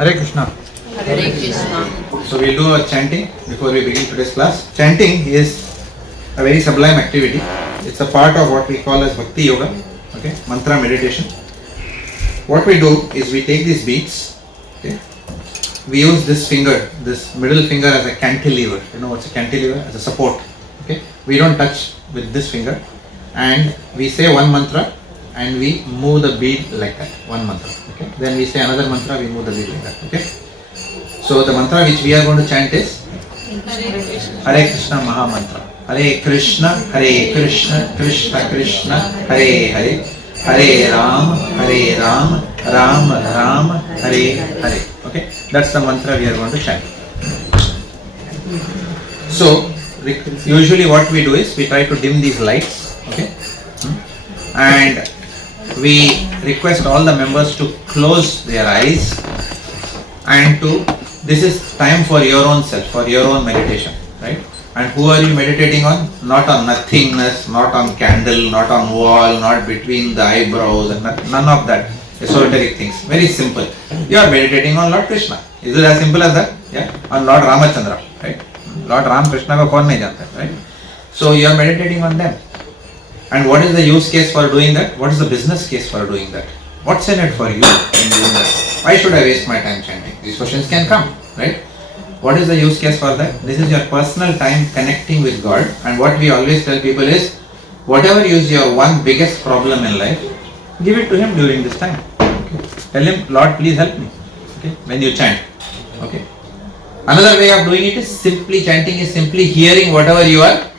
Hare Krishna. Hare Krishna. So we'll do a chanting before we begin today's class. Chanting is a very sublime activity. It's a part of what we call as Bhakti Yoga, okay, mantra meditation. What we do is we take these beats, okay, we use this finger, this middle finger as a cantilever. You know what's a cantilever? As a support, okay. We don't touch with this finger, and we say one mantra and we move the bead like that, one mantra, okay. Then we say another mantra, we move the bead like that, okay. So the mantra which we are going to chant is Hare Krishna Maha Mantra. Hare Krishna, Krishna Krishna, Hare Hare, Hare Ram, Ram Ram, Hare Hare. Okay, that's the mantra we are going to chant. So usually what we do is we try to dim these lights, okay, and we request all the members to close their eyes and this is time for your own self, for your own meditation, right? And who are you meditating on? Not on nothingness, not on candle, not on wall, not between the eyebrows, and none of that esoteric things. Very simple. You are meditating on Lord Krishna. Is it as simple as that? Yeah. On Lord Ramachandra, right? Lord Ram Krishna ko kaun nahi janta, right? So you are meditating on them. And what is the use case for doing that? What is the business case for doing that? What's in it for you in doing that? Why should I waste my time chanting? These questions can come, right? What is the use case for that? This is your personal time connecting with God, and what we always tell people is, whatever is your one biggest problem in life, give it to Him during this time. Okay? Tell Him, Lord, please help me. Okay? When you chant. Okay? Another way of doing it is simply chanting is simply hearing whatever you are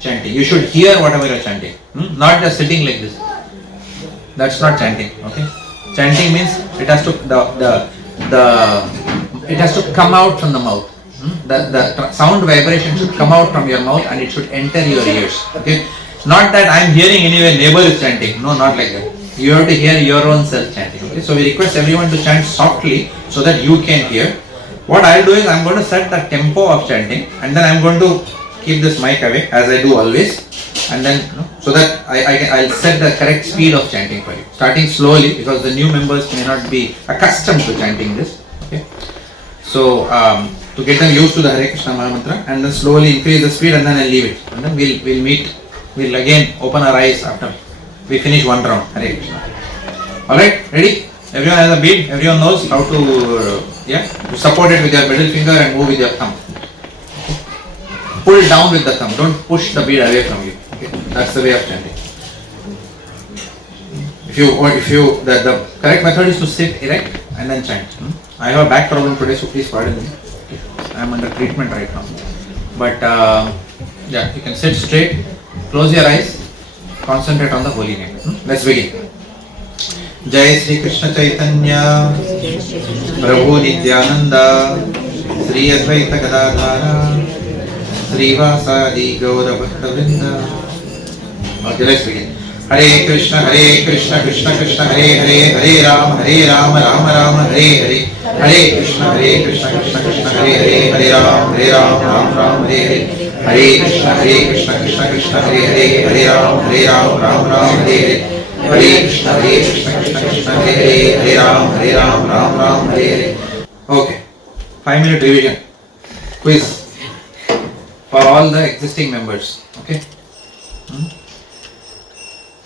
chanting. You should hear whatever you are chanting. Not just sitting like this. That's not chanting. Okay? Chanting means it has to it has to come out from the mouth. The sound vibration should come out from your mouth and it should enter your ears. Okay? Not that I am hearing anyway neighbor is chanting. No, not like that. You have to hear your own self chanting. Okay? So we request everyone to chant softly so that you can hear. What I will do is I am going to set the tempo of chanting, and then I am going to keep this mic away as I do always, and then so that I'll set the correct speed of chanting for you. Starting slowly because the new members may not be accustomed to chanting this. Okay? So to get them used to the Hare Krishna Maha Mantra, and then slowly increase the speed, and then I'll leave it, and then we'll meet. We'll again open our eyes after we finish one round. Hare Krishna. Alright, ready? Everyone has a bead, everyone knows how to to support it with your middle finger and move with your thumb. Okay. Pull down with the thumb, don't push the bead away from you. Okay. That's the way of chanting. The correct method is to sit erect and then chant. I have a back problem today, so please pardon me. Okay. I am under treatment right now. But you can sit straight, close your eyes, concentrate on the holy name. Let's begin. Jai Shri Krishna Chaitanya Prabhu Nityananda Sri Advaita Gadadhara Sri Vasadi Gaura Bhaktavrinda. Okay, let's begin. Hare Krishna Krishna Krishna Hare Hare Hare Ram Rama Rama Hare Hare Hare Krishna Krishna Krishna Hare Hare Hare Ram Ram Hare Hare Hare Krishna Krishna Hare Hare Hare Ram Ram Hare Hare Hare Krishna Krishna Hare Hare Hare Ram Ram Hare Hare. Okay, 5-minute revision quiz for all the existing members. Okay,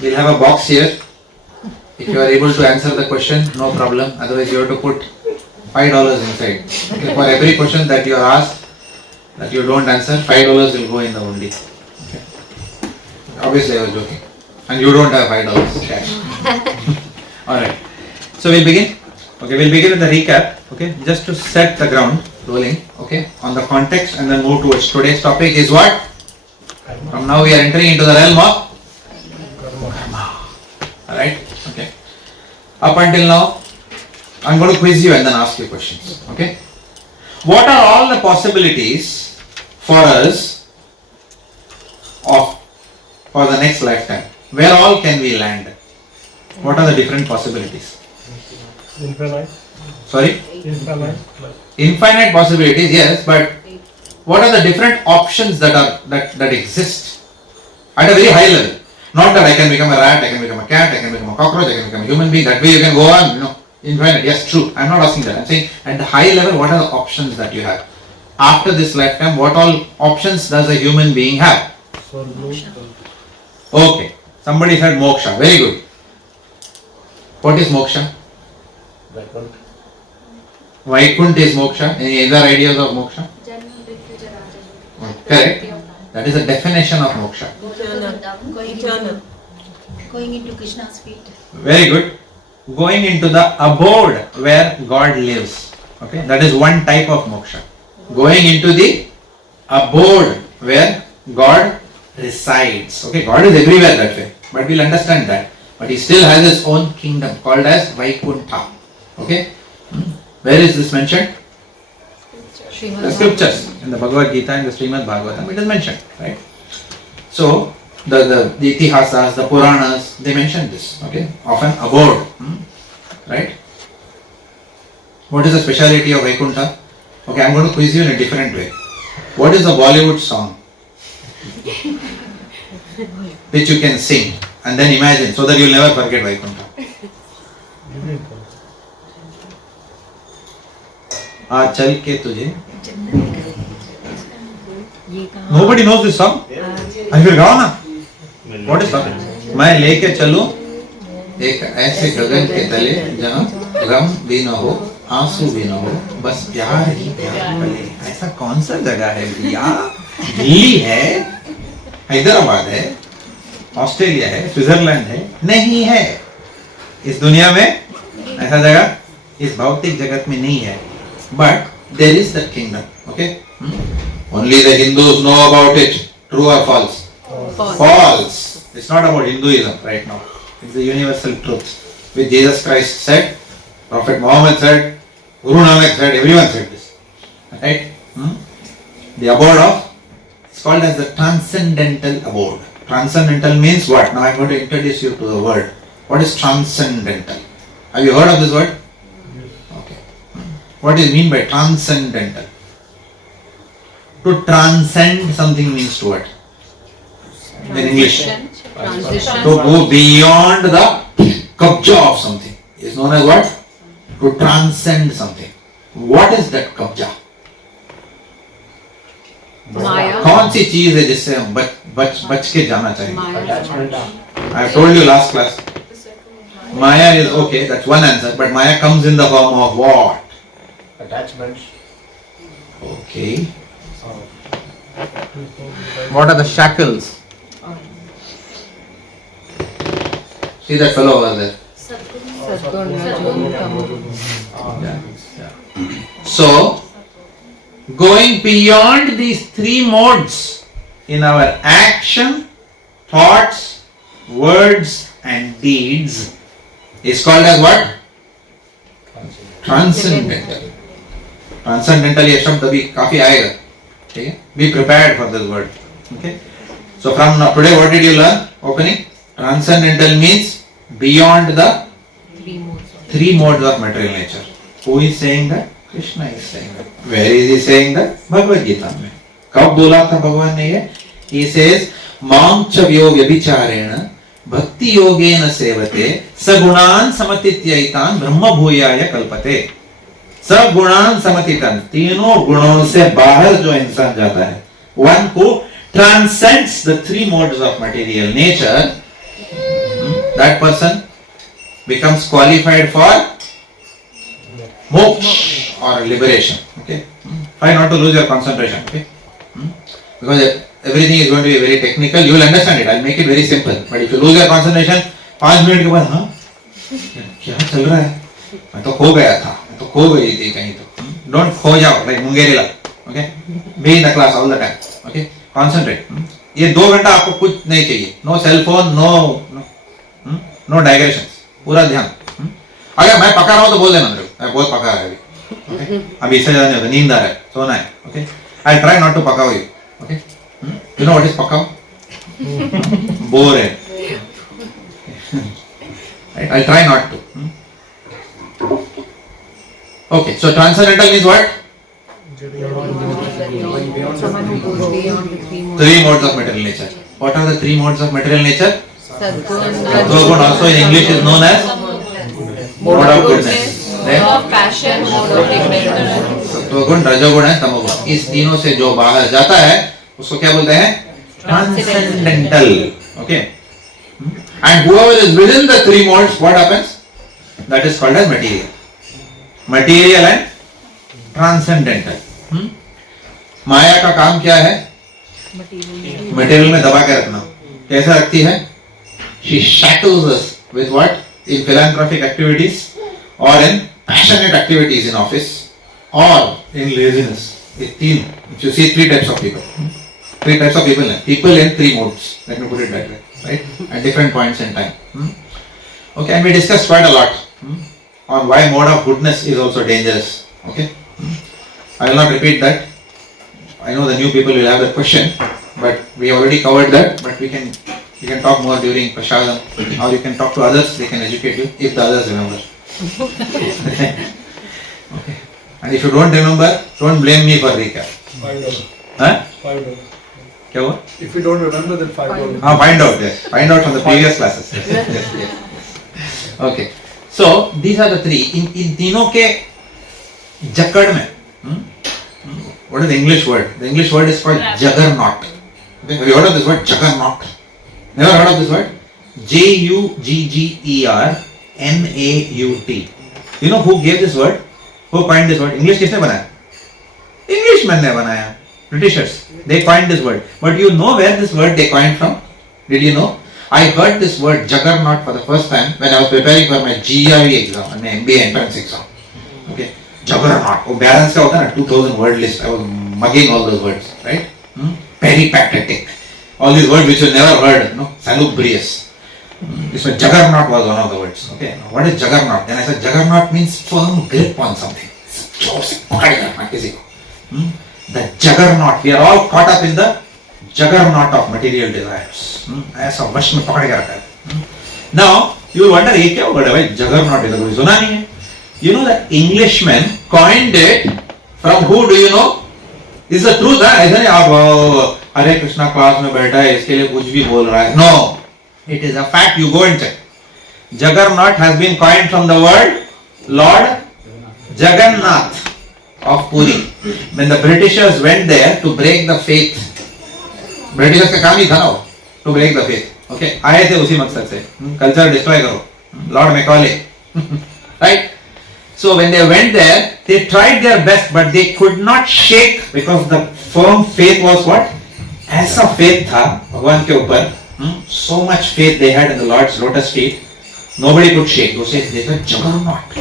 we'll have a box here. If you are able to answer the question, no problem. Otherwise, you have to put $5 inside. Okay? For every question that you are asked that you don't answer, $5 will go in the undi. Okay. Obviously, I was joking. And you don't have $5 cash. Alright. So we'll begin. Okay, we'll begin with the recap. Okay, just to set the ground, rolling. Okay, on the context and then move towards today's topic is what? From now we are entering into the realm of karma. Alright. Okay. Up until now, I'm going to quiz you and then ask you questions. Okay. What are all the possibilities for us for the next lifetime? Where all can we land? What are the different possibilities? Infinite. Sorry? Infinite. Infinite possibilities, yes, but what are the different options that exist at a very high level? Not that I can become a rat, I can become a cat, I can become a cockroach, I can become a human being. That way you can go on, Infinite, yes, true. I'm not asking that. I'm saying at the high level, what are the options that you have? After this lifetime, what all options does a human being have? Okay. Somebody said moksha. Very good. What is moksha? Vaikuntha is moksha. Any other ideas of moksha? Correct. That is the definition of moksha. Going into Krishna's feet. Very good. Going into the abode where God lives. Okay, that is one type of moksha. Going into the abode where God resides. Okay, God is everywhere that way, but we'll understand that. But He still has His own kingdom called as Vaikuntha. Okay, where is this mentioned? The scriptures in the Bhagavad Gita and the Srimad Bhagavatam. It is mentioned, right? So the Itihasas, the Puranas, they mention this. Okay, of an abode, right? What is the speciality of Vaikuntha? Okay, I'm going to quiz you in a different way. What is the Bollywood song which you can sing and then imagine so that you'll never forget Vaikuntha? आज चल के तुझे. Nobody knows this song? I will गाओ ना. What is that? मैं लेके चलूं एक ऐसे गगन के तले जहाँ गम भी न हो, आंसू भी न हो, बस प्यार ही प्यार मिले. ऐसा कौन सा जगह है भैया? दिल्ली है, हैदराबाद है, ऑस्ट्रेलिया है, स्विट्जरलैंड है? नहीं है. इस दुनिया में ऐसा जगह इस भौतिक जगत में नहीं है. But there is that kingdom. Okay? Only the Hindus know about it. True or false? False. It's not about Hinduism right now. It's the universal truth. Which Jesus Christ said, Prophet Muhammad said, Guru Nanak said, everyone said this. Right? The abode of, it's called as the transcendental abode. Transcendental means what? Now I'm going to introduce you to the word. What is transcendental? Have you heard of this word? Okay. What is mean by transcendental? To transcend something means to what? In English. Transition. To go beyond the kabja of something is known as what? To transcend something. What is that kabja? Maya. कौन सी चीज है जिससे हम बच के जाना चाहिए? Maya. I told you last class. Maya is okay, that's one answer, but Maya comes in the form of what? Attachments. Okay. What are the shackles? See that fellow over there. Yeah. So, going beyond these three modes in our action, thoughts, words and deeds is called as what? Transcendental. Transcendental ये शब्द अभी काफी आएगा. ठीक है? Be prepared for this word. Okay? So from now, today what did you learn? Opening. Transcendental means beyond the three modes of material nature. Who is saying that? Krishna is saying that. Where is he saying that? Bhagavad Gita में. कब बोला था भगवान ने ये? He says, मां च व्यो व्यभिचारेण भक्ति योगेन सेवते सगुणान समतित्यैतान ब्रह्म भूयाय कल्पते. सगुणान समतितन, तीनों गुणों से बाहर जो इंसान जाता है, one who transcends the three modes of material nature, that person becomes qualified for moksha or liberation. Okay? Try not to lose your concentration. Okay? Because everything is going to be very technical. You will understand it. I will make it very simple. But if you lose your concentration, 5 minutes के बाद हाँ क्या चल रहा है? मैं तो खो गया था. मैं तो खो गई थी कहीं तो. Don't खो जाओ like मुंगेरीला. Okay? Be in the class all the time. Okay? Concentrate. ये 2 घंटा आपको कुछ नहीं चाहिए. No cell phone, no digressions. पूरा ध्यान. अगर मैं पका रहा हूँ तो बोल देना मेरे को. मैं बहुत पका रहा है अभी. अभी इससे ज़्यादा नहीं होता. नींद आ रहा है. सोना है. Okay? I'll try not to pakao you. Okay? You know what is pakao? Bore है. Right? I'll try not to. Okay, so transcendental means what? Someone who goes beyond the three modes. Three modes of material nature. What are the three modes of material nature? Sadguna. Sadguna also in English is known as mode of goodness. mode of passion, mode of ignorance. सत्वगुण, रजोगुण है, तमोगुण. इस तीनों से जो बाहर जाता है उसको क्या बोलते हैं? Transcendental. Okay. And whoever is within the three modes, what happens? That is called as material. Material and transcendental. माया का काम क्या है? मटेरियल में दबा के रखना. कैसा रखती है? She shackles us with what? In philanthropic activities or in passionate activities in office or in laziness. It's तीन. You see three types of people. Three types of people. People in three modes. Let me put it that way. Right? At different points in time. Okay, and we discussed quite a lot on why mode of goodness is also dangerous. Okay? I will not repeat that. I know the new people will have that question, but we already covered that. But we can talk more during Prashadam, or you can talk to others. They can educate you if the others remember. Okay. And if you don't remember, don't blame me for recap. $5. Huh? $5. क्या हुआ? If you don't remember, then $5. Find out there. Find out from the previous classes. Yes. Okay. So these are the three. In तीनों के जकड़ में, what is the English word? The English word is called Juggernaut. Okay. Have you heard of this word? Juggernaut. Never heard of this word? Juggernaut. You know who gave this word? Who coined this word? English किसने बनाया? Englishmen ने बनाया. Britishers. They coined this word. But you know where this word they coined from? Did you know? I heard this word Juggernaut for the first time when I was preparing for my GRE exam, my MBA entrance exam. Okay. Juggernaut. वो balance का होता है ना 2000 word list. I was mugging all those words, right? Peripatetic. All these words which you never heard. No. Salubrious. This one Juggernaut was one of the words. Okay. Now, what is Juggernaut? Then I said Juggernaut means firm grip on something. The Juggernaut. We are all caught up in the Juggernaut of material desires. ऐसा वश में पकड़ के रखा है. Now you will wonder ये क्या होगा भाई Juggernaut इधर कोई सुना नहीं है. You know that Englishmen coined it from who do you know? This is the truth है ऐसा नहीं आप हरे कृष्णा क्लास में बैठा है इसके लिए कुछ भी बोल रहा है. No, it is a fact. You go and check. Juggernaut has been coined from the word Lord Jagannath of Puri. When the Britishers went there to break the faith, Britishers का काम ही था ना वो, to break the faith. Okay, आए थे उसी मकसद से, culture destroy करो, Lord Macaulay, right? So when they went there, they tried their best, but they could not shake because the firm faith was what? ऐसा faith था भगवान के ऊपर, so much faith they had in the Lord's lotus feet, nobody could shake. They said Jagannath,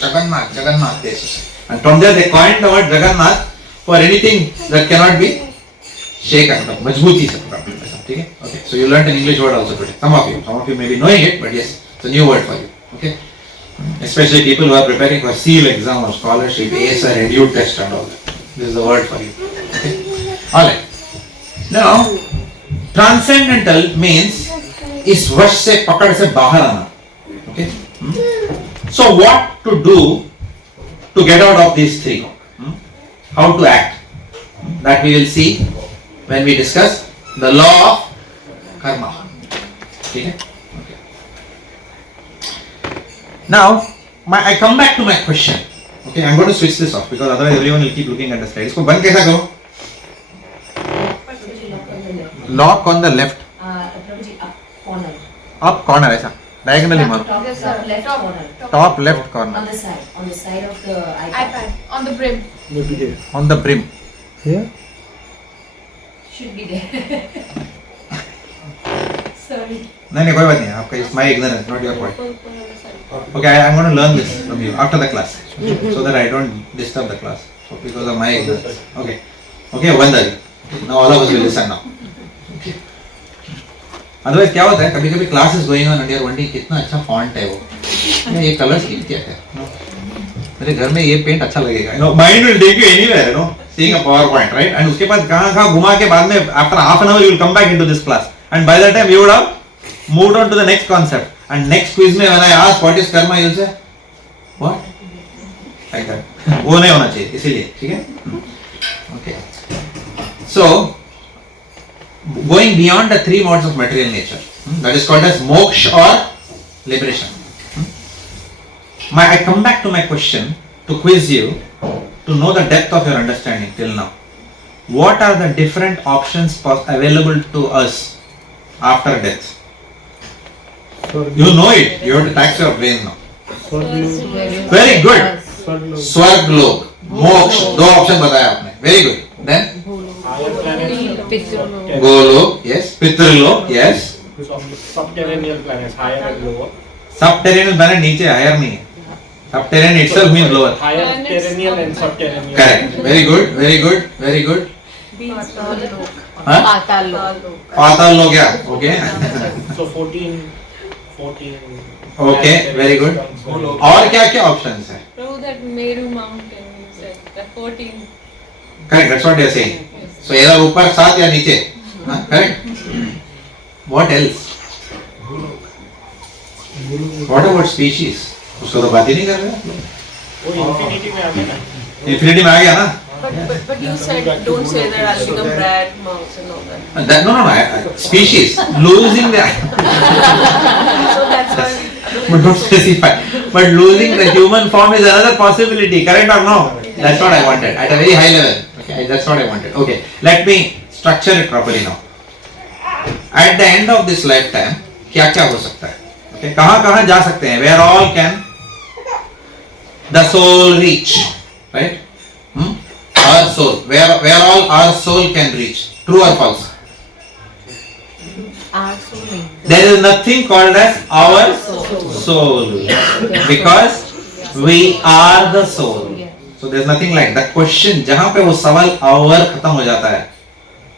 Jagannath. This. And from there they coined the word Jagannath for anything that cannot be shaken. Majbuti se pakad. Okay. So you learned an English word also today. Some of you may be knowing it, but yes, it's a new word for you. Okay. Especially people who are preparing for SEAL exam or scholarship, ASR, Edu test and all that. This is the word for you. Okay. Alright. Now, transcendental means is vash se pakad se bahar aana. Okay. So what to do to get out of these three? How to act? That we will see when we discuss the law of karma. Okay. Now, I come back to my question. Okay, I'm going to switch this off because otherwise everyone will keep looking at the slide. इसको बंद कैसा करूँ? Lock on the left. Up corner ऐसा. Diagonally मारो. Top left corner. On the side of the iPad. On the brim. Maybe there. On the brim. Here? should be there. Sorry. नहीं कोई बात नहीं आपका it's my ignorance not your point. Okay, I'm going to learn this from you after the class so that I don't disturb the class so because of my ignorance. Okay, Vandari. Now all of us will listen now. Okay. Otherwise क्या होता है कभी कभी class is going on and you are wondering कितना अच्छा font है वो ये color scheme क्या है मेरे घर में ये पेंट अच्छा लगेगा mind will take you anywhere seeing a PowerPoint right and उसके बाद कहाँ घुमा के बाद में after half an hour you will come back into this class and by that time you would have moved on to the next concept and next quiz में when I ask what is karma you will say what like that वो नहीं होना चाहिए इसीलिए ठीक है okay so going beyond the three modes of material nature that is called as moksha or liberation I come back to my question to quiz you to know the depth of your understanding till now. What are the different options available to us after death? You know it. You have to tax your brain now. Very good. स्वर्ग लोक मोक्ष दो option बताया आपने. Very good. Then Goloka. Yes. Pitriloka. Yes. Subterranean planets, higher and lower. Subterranean planet नीचे, higher नहीं है. Subterranean itself means lower. Higher terrestrial and subterranean. Correct. Very good. Very good. Very good. हाँ? पाताल लोक. पाताल लोक क्या? Okay. So 14. Okay. Very good. और क्या क्या options है? Prabhu, that Meru mountain, you said, the 14. Correct. That's what they are saying. So either ऊपर 7 या नीचे. हाँ? Correct. What else? What about species? उसको तो बात ही नहीं कर रहे आप लोग. वो infinity में आ गया ना. Infinity में आ गया ना? But you said, don't say that I'll become rat, mouse and all that. No. Species. Losing the... So that's why... But don't specify. But losing the human form is another possibility. Correct or no? That's what I wanted. At a very high level. Okay, that's what I wanted. Okay. Let me structure it properly now. At the end of this lifetime, क्या क्या हो सकता है? Okay. कहाँ कहाँ जा सकते हैं? Where all can the soul reach? Right? Our soul. Where all our soul can reach. True or false? Our soul. There is nothing called as our soul. Because we are the soul. So there is nothing like that. Question जहाँ पे वो सवाल our खत्म हो जाता है,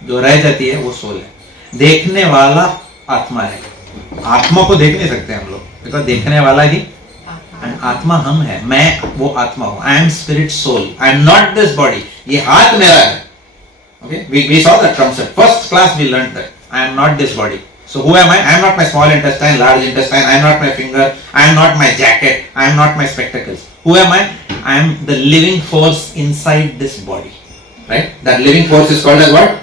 जो रह जाती है वो सोल है. देखने वाला आत्मा है. आत्मा को देख नहीं सकते हम लोग, because देखने वाला ही आत्मा हम है. मैं वो आत्मा हूँ. I am spirit soul. I am not this body. ये हाथ मेरा है. Okay, we saw that concept. First class we learned that. I am not this body. So who am I? I am not my small intestine, large intestine. I am not my finger. I am not my jacket. I am not my spectacles. Who am I? I am the living force inside this body. Right? That living force is called as what?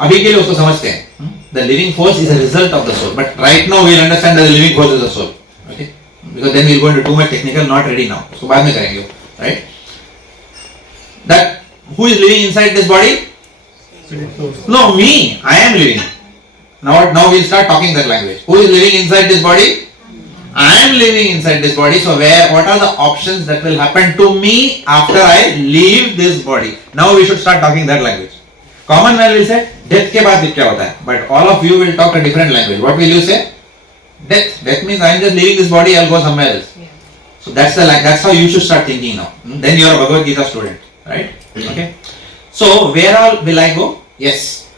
अभी के लिए उसको समझते हैं. The living force is a result of the soul. But right now we will understand that the living force is the soul. Okay? Because then we will go into too much technical, not ready now. So बाद में करेंगे, right? That who is living inside this body? No, me. I am living. Now we'll start talking that language. Who is living inside this body? I am living inside this body. So what are the options that will happen to me after I leave this body? Now we should start talking that language. Common man will say, death के बाद क्या होता है? But all of you will talk a different language. What will you say? Death. Death means I am just leaving this body, I'll go somewhere else. Yeah. So that's how you should start thinking now. Then you are a Bhagavad Gita student, right? Okay. So where all will I go? Yes.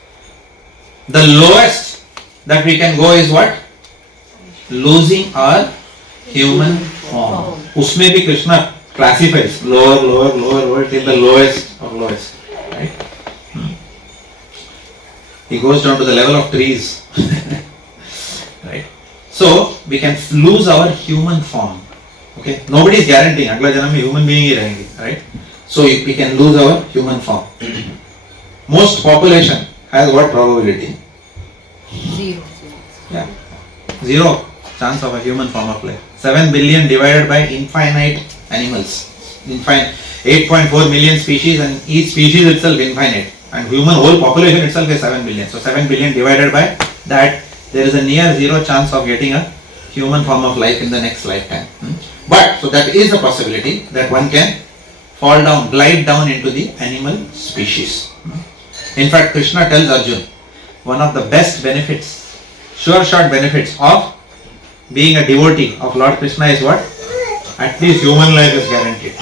The lowest that we can go is what? Losing our human form. उसमें भी Krishna classifies lower till the lowest of lowest, right? He goes down to the level of trees, right? So we can lose our human form. Okay, nobody is guaranteeing अगला जन्म में human being ही रहेंगे, right? So we can lose our human form. Most population has what probability? 0. Yeah, 0 chance of a human form of life. 7 billion divided by infinite animals. 8.4 million species, and each species itself infinite. And human whole population itself is 7 billion. So 7 billion divided by that, there is a near 0 chance of getting a human form of life in the next lifetime. But, so that is a possibility that one can fall down, glide down into the animal species. In fact, Krishna tells Arjuna, one of the best benefits, sure shot benefits of being a devotee of Lord Krishna is what? At least human life is guaranteed.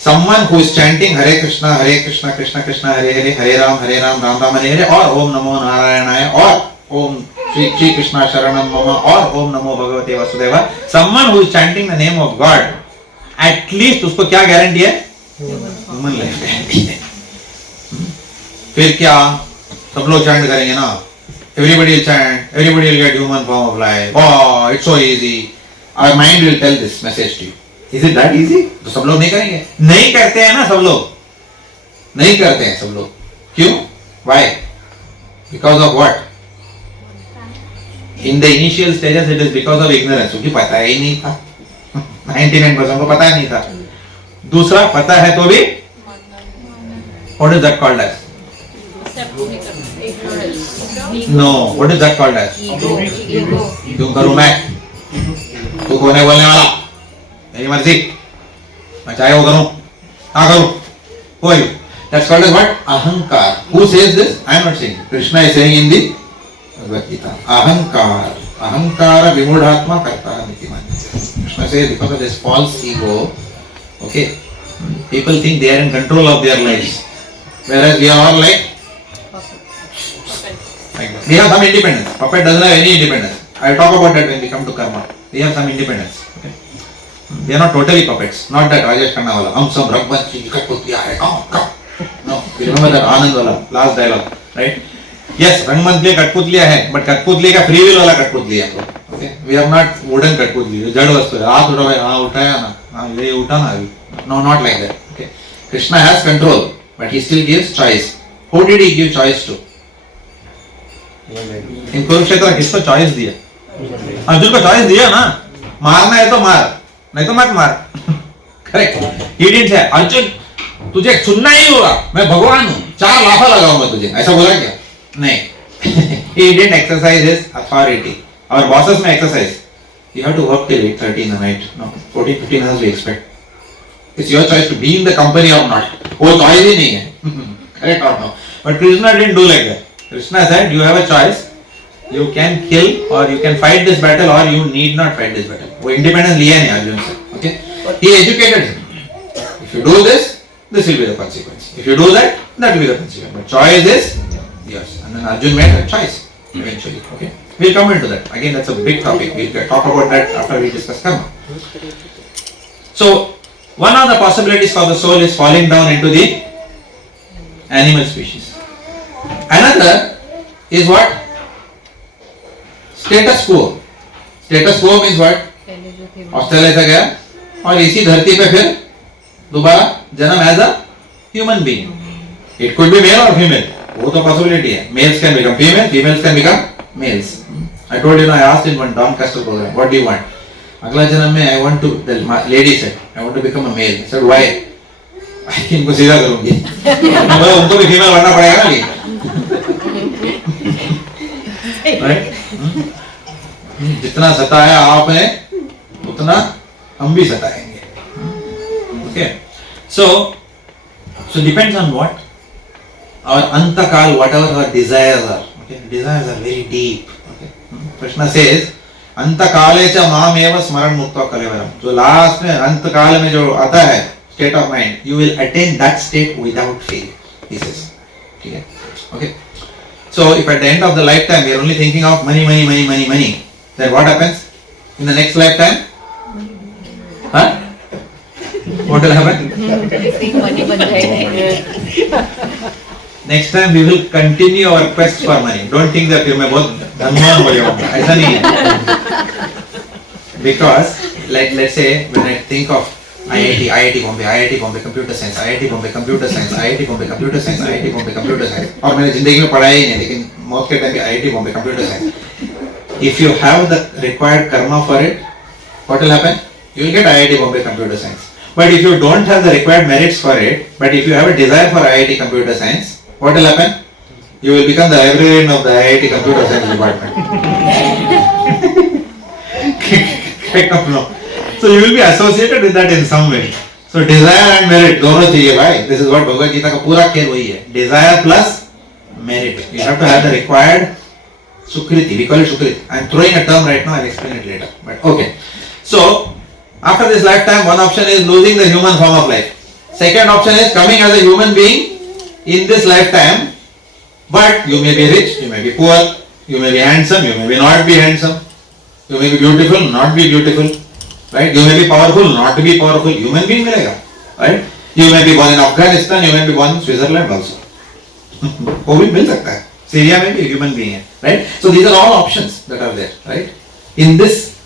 Someone who is chanting Hare Krishna, Krishna Krishna, Hare Hare, Hare Ram, Ram Ram, Hare Hare, or Om Namo Narayanaya, or Om Shri Krishna Sharanam Mama, or Om Namo Bhagavate Vasudeva, someone who is chanting the name of God, at least उसको क्या guarantee है? Human life guarantee है. फिर क्या? सब लोग chant करेंगे ना? Everybody will chant, everybody will get human form of life. Oh, it's so easy. Our mind will tell this message to you. Is it that easy? तो सब लोग नहीं करेंगे. नहीं करते हैं ना सब लोग. नहीं करते हैं सब लोग. क्यों? Why? Because of what? In the initial stages it is because of ignorance. क्योंकि पता ही नहीं था. 99% को पता नहीं था. दूसरा पता है तो भी what is that called as? No, what is that called as? क्यों करूं मैं? तू कौन है बोलने वाला? मेरी मर्जी. मैं चाहे वो करूं, ना करूं. Who are you? That's called as what? Ahankar. Who says this? I am not saying. Krishna is saying in the Bhagavad Gita. Ahankar. Ahankara vimudhatma karta nitiman. Krishna says because of this false ego, okay, people think they are in control of their lives. Whereas we are all like that. We have some independence. Puppet doesn't have any independence. I will talk about that when we come to karma. We have some independence. Okay? We are not totally puppets. Not that Rajesh Khanna wala. Hum sab Ragban ki Katput liya hai. Come. No. You remember that Anant wala last dialogue, right? Yes, Rangmantli Katputli hai, but Katputli का free will वाला Katputli है. Okay, we have not wooden Katputli. जड़ वस्तु है. हाथ उठाओ, हाँ उठाया ना, हाँ ये उठा ना अभी. No, not like that. Okay, Krishna has control, but he still gives choice. Who did he give choice to? In Kurukshetra किसको choice दिया? अर्जुन को choice दिया ना. मारना है तो मार, नहीं तो मत मार. Correct. He didn't say Arjun तुझे सुनना ही होगा. मैं भगवान हूँ. 4 लाफा लगाऊंगा तुझे. ऐसा बोला क्या? नहीं. He didn't exercise his authority. Our bosses may exercise. You have to work till 8:30 in the night. No, 14-15 hours we expect. It's your choice to be in the company or not. वो choice ही नहीं है. Correct or no? But Krishna didn't do like that. Krishna said you have a choice. You can kill or you can fight this battle or you need not fight this battle. वो independence लिया नहीं अर्जुन से. Okay? He educated him. If you do this, this will be the consequence. If you do that, that will be the consequence. But choice is yours. And then Arjun made a choice eventually. Okay? We'll come into that. Again, that's a big topic. We'll talk about that after we discuss karma. So, one of the possibilities for the soul is falling down into the animal species. Another is what? Status quo. Status quo means what? Australia से गया और इसी धरती पे फिर दोबारा जन्म as a human being. It could be male और फीमेल. वो तो पॉसिबिलिटी है. Males can become female, females can become males. I told you, I asked in one Downcastle program, what do you want? अगला जन्म में I want to, the lady said, I want to become a male. I said, why? इनको सीधा करूंगी. उनको भी female बनना पड़ेगा ना. Right? जितना सताया आपने उतना हम भी सताएंगे. Okay? So depends on what? Our antakal, whatever our desires are. Okay? Desires are very deep. Okay? Krishna says, अंतकाले च माम एव स्मरण मुक्तो कलेवरम. जो लास्ट में अंतकाल में जो आता है state of mind, you will attain that state without fail. He says. Okay? Okay? So if at the end of the lifetime we are only thinking of money, then what happens in the next lifetime? Huh? What will happen? Next time we will continue our quest for money. Don't think that मैं बहुत धनवान हो जाऊंगा. ऐसा नहीं है. Because let's say when I think of IIT Bombay Computer Science, IIT Bombay Computer Science, IIT Bombay Computer Science, IIT Bombay Computer Science. और मैंने जिंदगी में पढ़ा ही नहीं, लेकिन most के टाइम पे IIT Bombay Computer Science. If you have the required karma for it, what will happen? You will get IIT Bombay Computer Science. But if you don't have the required merits for it, but if you have a desire for IIT Computer Science, what will happen? You will become the librarian of the IIT Computer Science department. No. So you will be associated with that in some way. So desire and merit, दोनों चाहिए भाई. This is what Bhagavad Gita का पूरा खेल वही है. Desire plus merit. You have to have the required Sukriti. We call it Sukriti. I am throwing a term right now. I will explain it later. But okay. So after this lifetime, one option is losing the human form of life. Second option is coming as a human being in this lifetime. But you may be rich, you may be poor, you may be handsome, you may not be handsome. You may be beautiful, not be beautiful. Right? You may be powerful, not be powerful. Human being मिलेगा. Right? You may be born in Afghanistan, you may be born in Switzerland also. वो भी मिल सकता है. Syria में भी human being है. Right? So these are all options that are there. Right? In this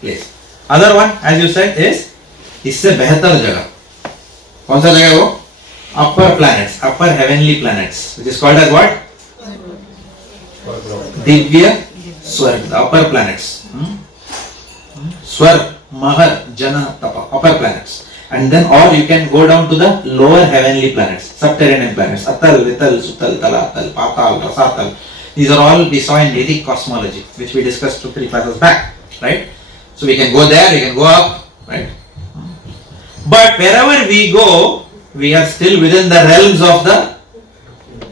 place. Other one, as you said, is इससे बेहतर जगह. कौन सा जगह वो? Upper planets, upper heavenly planets, which is called as what? Divya Swarg, the upper planets. Swarg, Mahar, Jana, Tapa, upper planets. And then, or you can go down to the lower heavenly planets, subterranean planets. Atal, Vital, Sutal, Talatal, Patal, Rasatal. These are all we saw in Vedic cosmology, which we discussed 2-3 classes back, right? So we can go there, we can go up, right? But wherever we go, we are still within the realms of the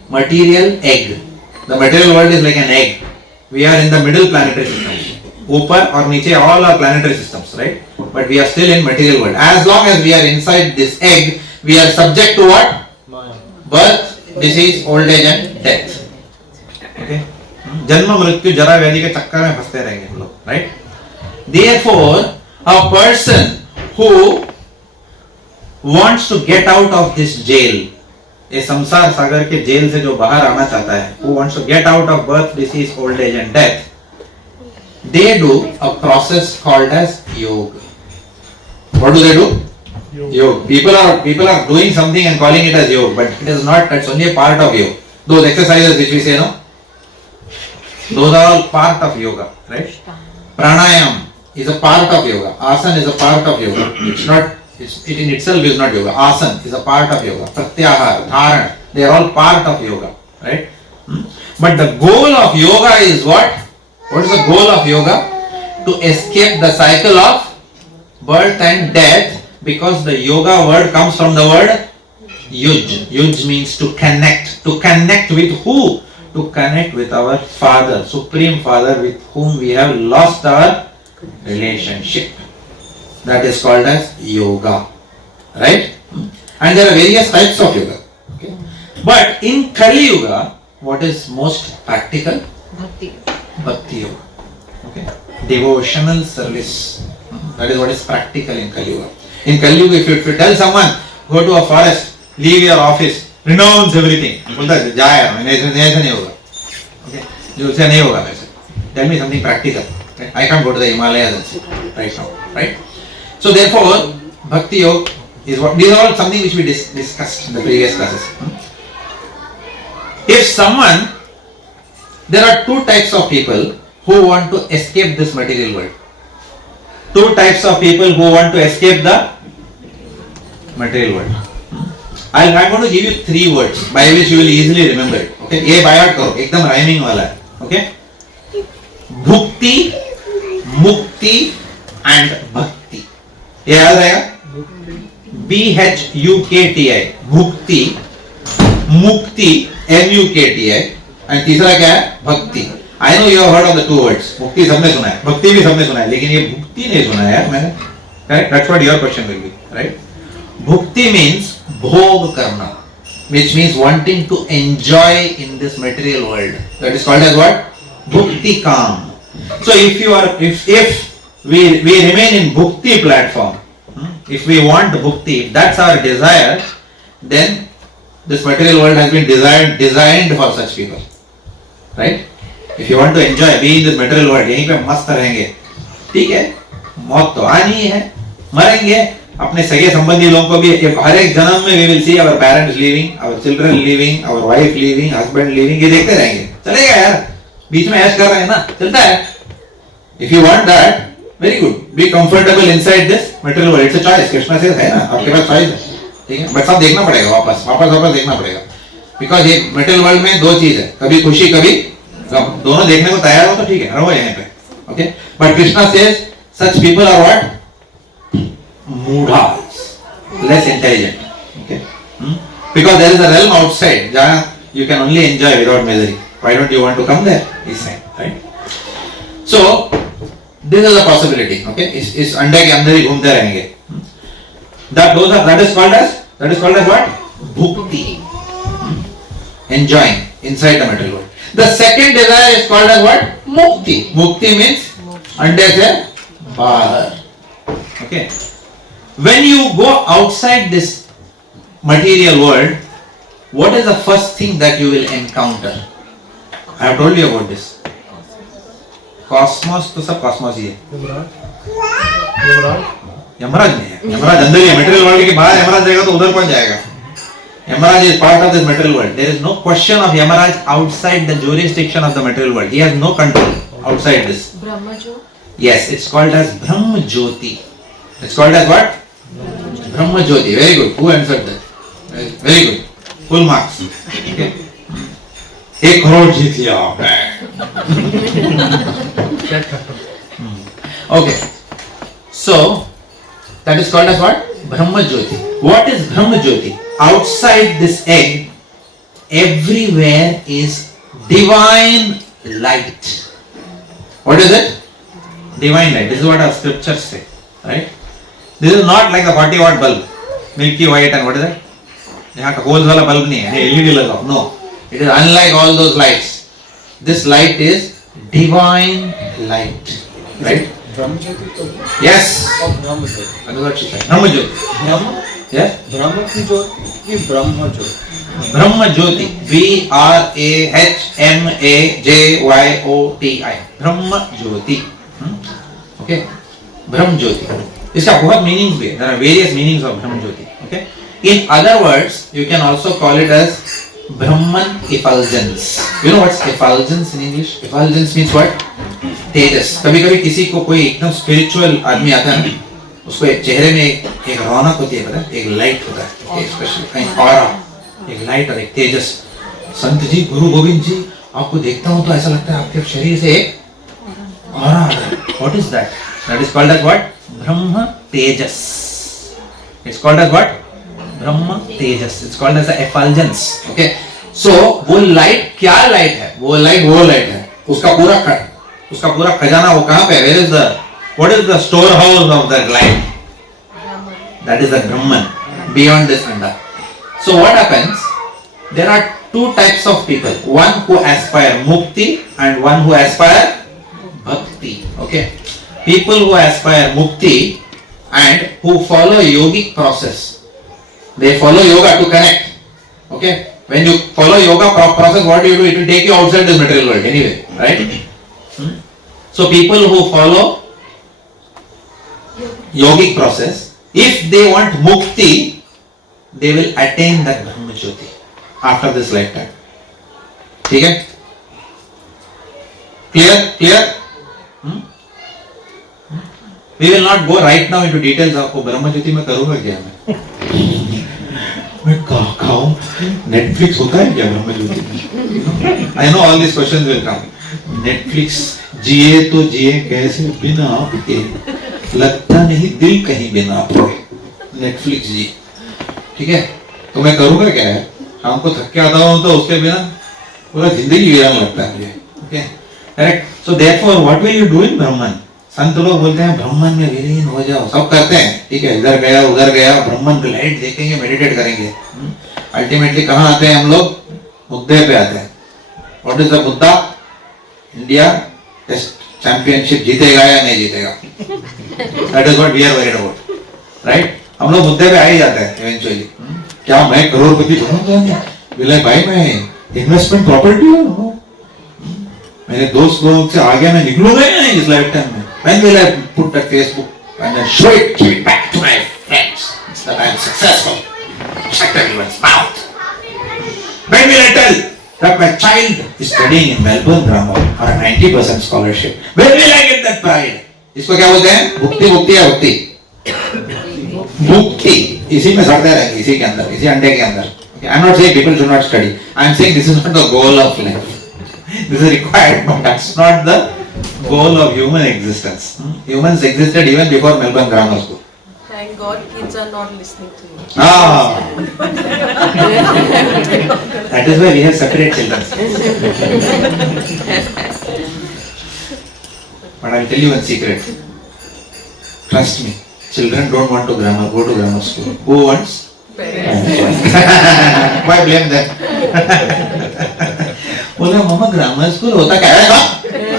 material egg. The material world is like an egg. We are in the middle planetary systems. Upar or niche, all are planetary systems, right? But we are still in material world. As long as we are inside this egg, we are subject to what? Birth, disease, old age and death. Okay? Janma, mrityu, jara, vyadhi ke chakkar mein phaste rahenge hum log, right? Therefore, a person who wants to get out of this jail, ये संसार सागर के jail से जो बाहर आना चाहता है, who wants to get out of birth, disease, old age and death, they do a process called as yoga. What do they do? Yoga. People are doing something and calling it as yoga, but it is not. That's only a part of yoga. Those exercises which we say, no, those are all part of yoga, right? Pranayam is a part of yoga. Asana is a part of yoga. It's not. It in itself is not yoga. Asana is a part of yoga. Pratyahar, Dharan, they are all part of yoga, right? But the goal of yoga is what? What is the goal of yoga? To escape the cycle of birth and death, because the yoga word comes from the word yuj. Yuj means to connect. To connect with who? To connect with our Father, Supreme Father, with whom we have lost our relationship. That is called as yoga, right? And there are various types of yoga. Okay? But in Kali Yuga, what is most practical? Bhakti. Bhakti yoga. Okay? Devotional service. That is what is practical in Kali Yuga. In Kali Yuga, if you tell someone, go to a forest, leave your office, renounce everything. Okay? You will say, nahi hoga maise. Tell me something practical. Okay? I can't go to the Himalayas right now. Right? So therefore, Bhakti Yoga is what, these are all something which we discussed in the previous classes. If someone, there are two types of people who want to escape this material world. Two types of people who want to escape the material world. I'm going to give you 3 words by which you will easily remember it. Okay? ये by heart करो, एकदम rhyming वाला है. Okay? Bhukti, Mukti and Bhakti. ये याद रहेगा? BHUKTI, Bhukti, Mukti, MUKTI, and तीसरा क्या है? Bhakti. I know you have heard of the 2 words. Mukti सबने सुना है, Bhakti भी सबने सुना है, लेकिन ये Bhukti नहीं सुना है यार मैंने. Correct? That's what your question will be, right? Bhukti means bhog karna, which means wanting to enjoy in this material world. That is called as what? Bhukti kam. So if we remain in Bhukti platform, if we want Bhukti, if that's our desire, then this material world has been designed for such people, right? If you want to enjoy, be in this material world, यहीं पे मस्त रहेंगे, ठीक है? मौत तो आनी है, मरेंगे, अपने सगे संबंधी लोगों को भी हर एक जन्म में we will see our parents leaving, our children leaving, our wife leaving, husband leaving, ये देखते रहेंगे, चलेगा यार, बीच में ऐश कर रहे हैं ना, चलता है. If you want that, very good, be comfortable inside this material world. It's a choice. Krishna says है ना, आपके पास choice है, ठीक है? बट सब देखना पड़ेगा वापस देखना पड़ेगा. Because ये material world में 2 चीज है, कभी खुशी कभी गम, दोनों देखने को तैयार हो तो ठीक है, रहो यहाँ पे, okay? But Krishna says such people are what? Mudhas, less intelligent, okay? Because there is a realm outside जहाँ you can only enjoy without misery. Why don't you want to come there? He's saying, right? So this is a possibility, okay? इस अंडे के अंदर ही घूमते रहेंगे. That is called as what? Bhukti, enjoying inside the material world. The second desire is called as what? Mukti. Mukti means अंडे से बाहर, okay? When you go outside this material world, what is the first thing that you will encounter? I have told you about this. Cosmos तो सब cosmos ही है. यमराज नहीं है. यमराज अंदर ही है. Material world के बाहर यमराज जाएगा तो उधर कौन जाएगा? Yamaraj is part of this material world. There is no question of Yamaraj outside the jurisdiction of the material world. He has no control outside this. Brahmajo? Yes, it's called as Brahma Jyoti. It's called as what? Brahma Jyoti. Very good. Who answered that? Very good. Full marks. Okay. 1 crore जीत लिया आपने. Okay. So that is called as what? Brahma Jyoti. What is Brahma Jyoti? Outside this egg, everywhere is divine light. What is it? Divine light. This is what our scriptures say. Right? This is not like the 40 watt bulb. Milky white and what is it? यहाँ का holes वाला bulb नहीं है. LED लगाओ. No. It is unlike all those lights. This light is divine light. Right? Brahmajyoti to Yes. Brahmajyoti. Anuvachita. Brahma Jyoti. Brahma? Yes. Brahma ki jyoti ki Brahma jyoti. Brahma Jyoti. BRAHMAJYOTI. Brahma Jyoti. Okay. Brahma Jyoti. इसका बहुत meanings भी है. There are various meanings of Brahma Jyoti. Okay. In other words, you can also call it as Brahman effulgence. You know what's effulgence in English? Effulgence means what? तेजस. कभी कभी किसी को कोई एकदम स्पिरिचुअल आदमी आता है ना, उसको एक चेहरे में एक रौनक होती है, पता है? एक लाइट होता है, एक स्पेशल काइंड ऑरा, एक लाइट और एक तेजस. संत जी, गुरु गोविंद जी, आपको देखता हूँ तो ऐसा लगता है आपके शरीर से एक ऑरा आता है. What is that? That is called as what? Brahma Tejas. It's called as what? Brahma Tejas. It's called as the effulgence. Okay. So वो लाइट क्या लाइट है? वो लाइट है. उसका पूरा खजाना वो कहाँ पे? Where is the? What is the storehouse of that light? That is the Brahman. Beyond this and that. So what happens? There are two types of people. One who aspire mukti and one who aspire bhakti. Okay. People who aspire mukti and who follow yogic process. They follow yoga to connect. Okay. When you follow yoga process, what do? It will take you outside the material world anyway, right? So people who follow yogic process, if they want mukti, they will attain that Brahma Jyoti after this lifetime. ठीक है? Clear? We will not go right now into details. आपको ब्रह्म ज्योति में करूँगा क्या मैं खाऊं? Netflix होता है क्या ब्रह्म ज्योति में? I know all these questions will come. Netflix जिए तो जिए कैसे बिना आपके, लगता नहीं दिल कहीं बिना आपके. Netflix जी, ठीक है? तो मैं करूँगा क्या है? शाम को थक के आता हूँ तो उसके बिना पूरा जिंदगी वीरान लगता है मुझे. Okay? Correct? So therefore, what will you do in Brahman? संत लोग बोलते हैं ब्रह्मन में विलीन हो जाओ. सब करते हैं, ठीक है? इधर गया उधर गया, ब्रह्मन की लाइट देखेंगे, मेडिटेट करेंगे. अल्टीमेटली कहाँ आते हैं हम लोग? मुद्दे पे आते हैं. व्हाट इज द मुद्दा? इंडिया टेस्ट चैंपियनशिप जीतेगा या नहीं जीतेगा? That is what we are worried about, right? हम लोग मुद्दे पे आ ही जाते हैं इवेंचुअली. क्या मैं करोड़पति बनूंगा? विलय भाई मैं इन्वेस्टमेंट प्रॉपर्टी हूँ, मेरे दोस्त लोगों से आगे मैं निकलूंगा या नहीं इस लाइफ टाइम में? When will I put that Facebook and then show it back to my friends that I am successful? Shut everyone's mouth. When will I tell that my child is studying in Melbourne grammar or a 90% scholarship? When will I get that pride? इसको क्या बोलते हैं? भुक्ति या भुक्ति? भुक्ति. इसी में सड़ते रहेंगे, इसी के अंदर, इसी अंडे के अंदर. I am not saying people should not study. I am saying this is not the goal of life. This is required, but that's not the goal of human existence. Humans existed even before Melbourne Grammar School. Thank God kids are not listening to you. That is why we have separate children. But I will tell you one secret. Trust me, children don't want to go to grammar school. Who wants? Parents. Why blame them? बोला मामा grammar school होता क्या है?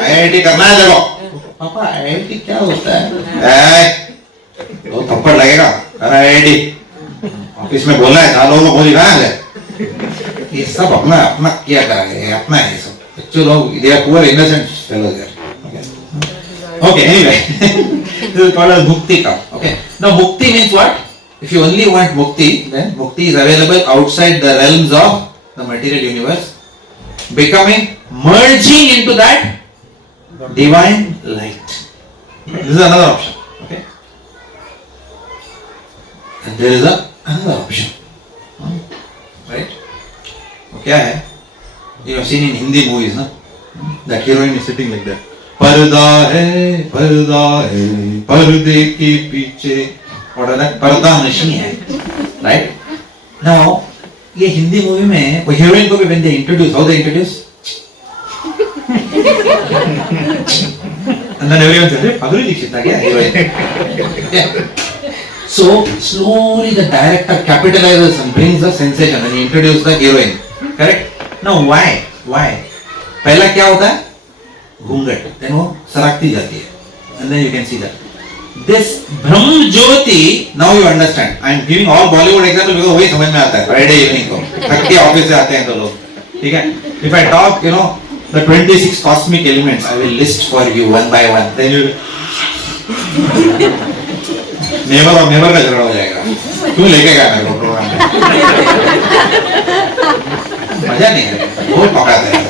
IIT करना है देखो. पापा IIT क्या होता है? तो थप्पड़ लगेगा. आईआईटी ऑफिस में बोला है, 4 लोगों को बोली कहाँ है? ये सब अपना किया करेंगे, अपना है ये सब. बच्चों लोग they are poor innocent fellows there. Okay, anyway, this is called as mukti ka. Okay, now mukti means what? If you only want mukti, then mukti is available outside the realms of the material universe, merging into that divine light. This is another option. Okay. And there is another option. Right? क्या है? You have seen in Hindi movies, no? That heroine is sitting like that. पर्दा है, पर्दे के पीछे. What are that? पर्दा नशी है. Right? Now, ये हिंदी मूवी में वो हीरोइन को भी when they introduce, how they introduce? And then everyone says, "Madhuri Dixit था क्या heroine?" Yeah. So slowly the director capitalizes and brings the sensation and he introduces the heroine. Correct? Now why? पहला क्या होता है? घूंघट. Then वो सरकती जाती है. And then you can see that. This Brahm Jyoti, now you understand. I am giving all Bollywood example because वही समझ में आता है. Friday evening को. थक के ऑफिस से आते हैं तो लोग. ठीक है? If I talk, the 26 cosmic elements, I will list for you one by one. Then you neighbour और नेबर का झगड़ा हो जाएगा. क्यों लेके गया मेरे को प्रोग्राम में? मजा नहीं है. बहुत पकाते हैं.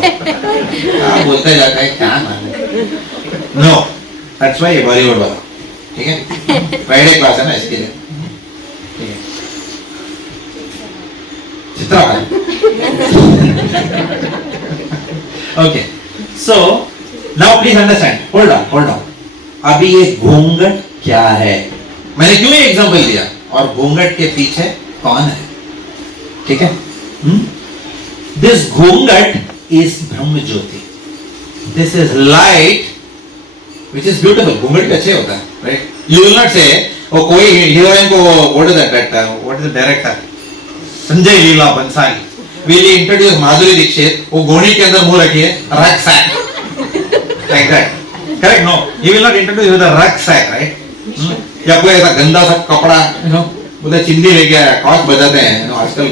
बोलते जाता है क्या माने? No, that's why ये बॉलीवुड वाला. ठीक है? फ्राइडे क्लास है ना इसके लिए. ठीक है. Chitra Okay. So now please understand. Hold on. अभी ये घूंघट क्या है? मैंने क्यों ये एग्जांपल दिया? और घूंघट के पीछे कौन है? ठीक है? This घूंघट is Brahma Jyoti. This is light which is beautiful. घूंघट अच्छे होता है, right? You will not say, oh कोई हीरोइन को what is the director? Sanjay Leela Bhansali. Will he introduce Madhuri Dixit? वो गोनी के अंदर मुंह रखिए, rucksack, like that. Correct? No, he will not introduce with a rucksack, right? या कोई ऐसा गंदा सा कपड़ा, बोले चिंदी लेके आया, कॉस्ट बजाते हैं, आजकल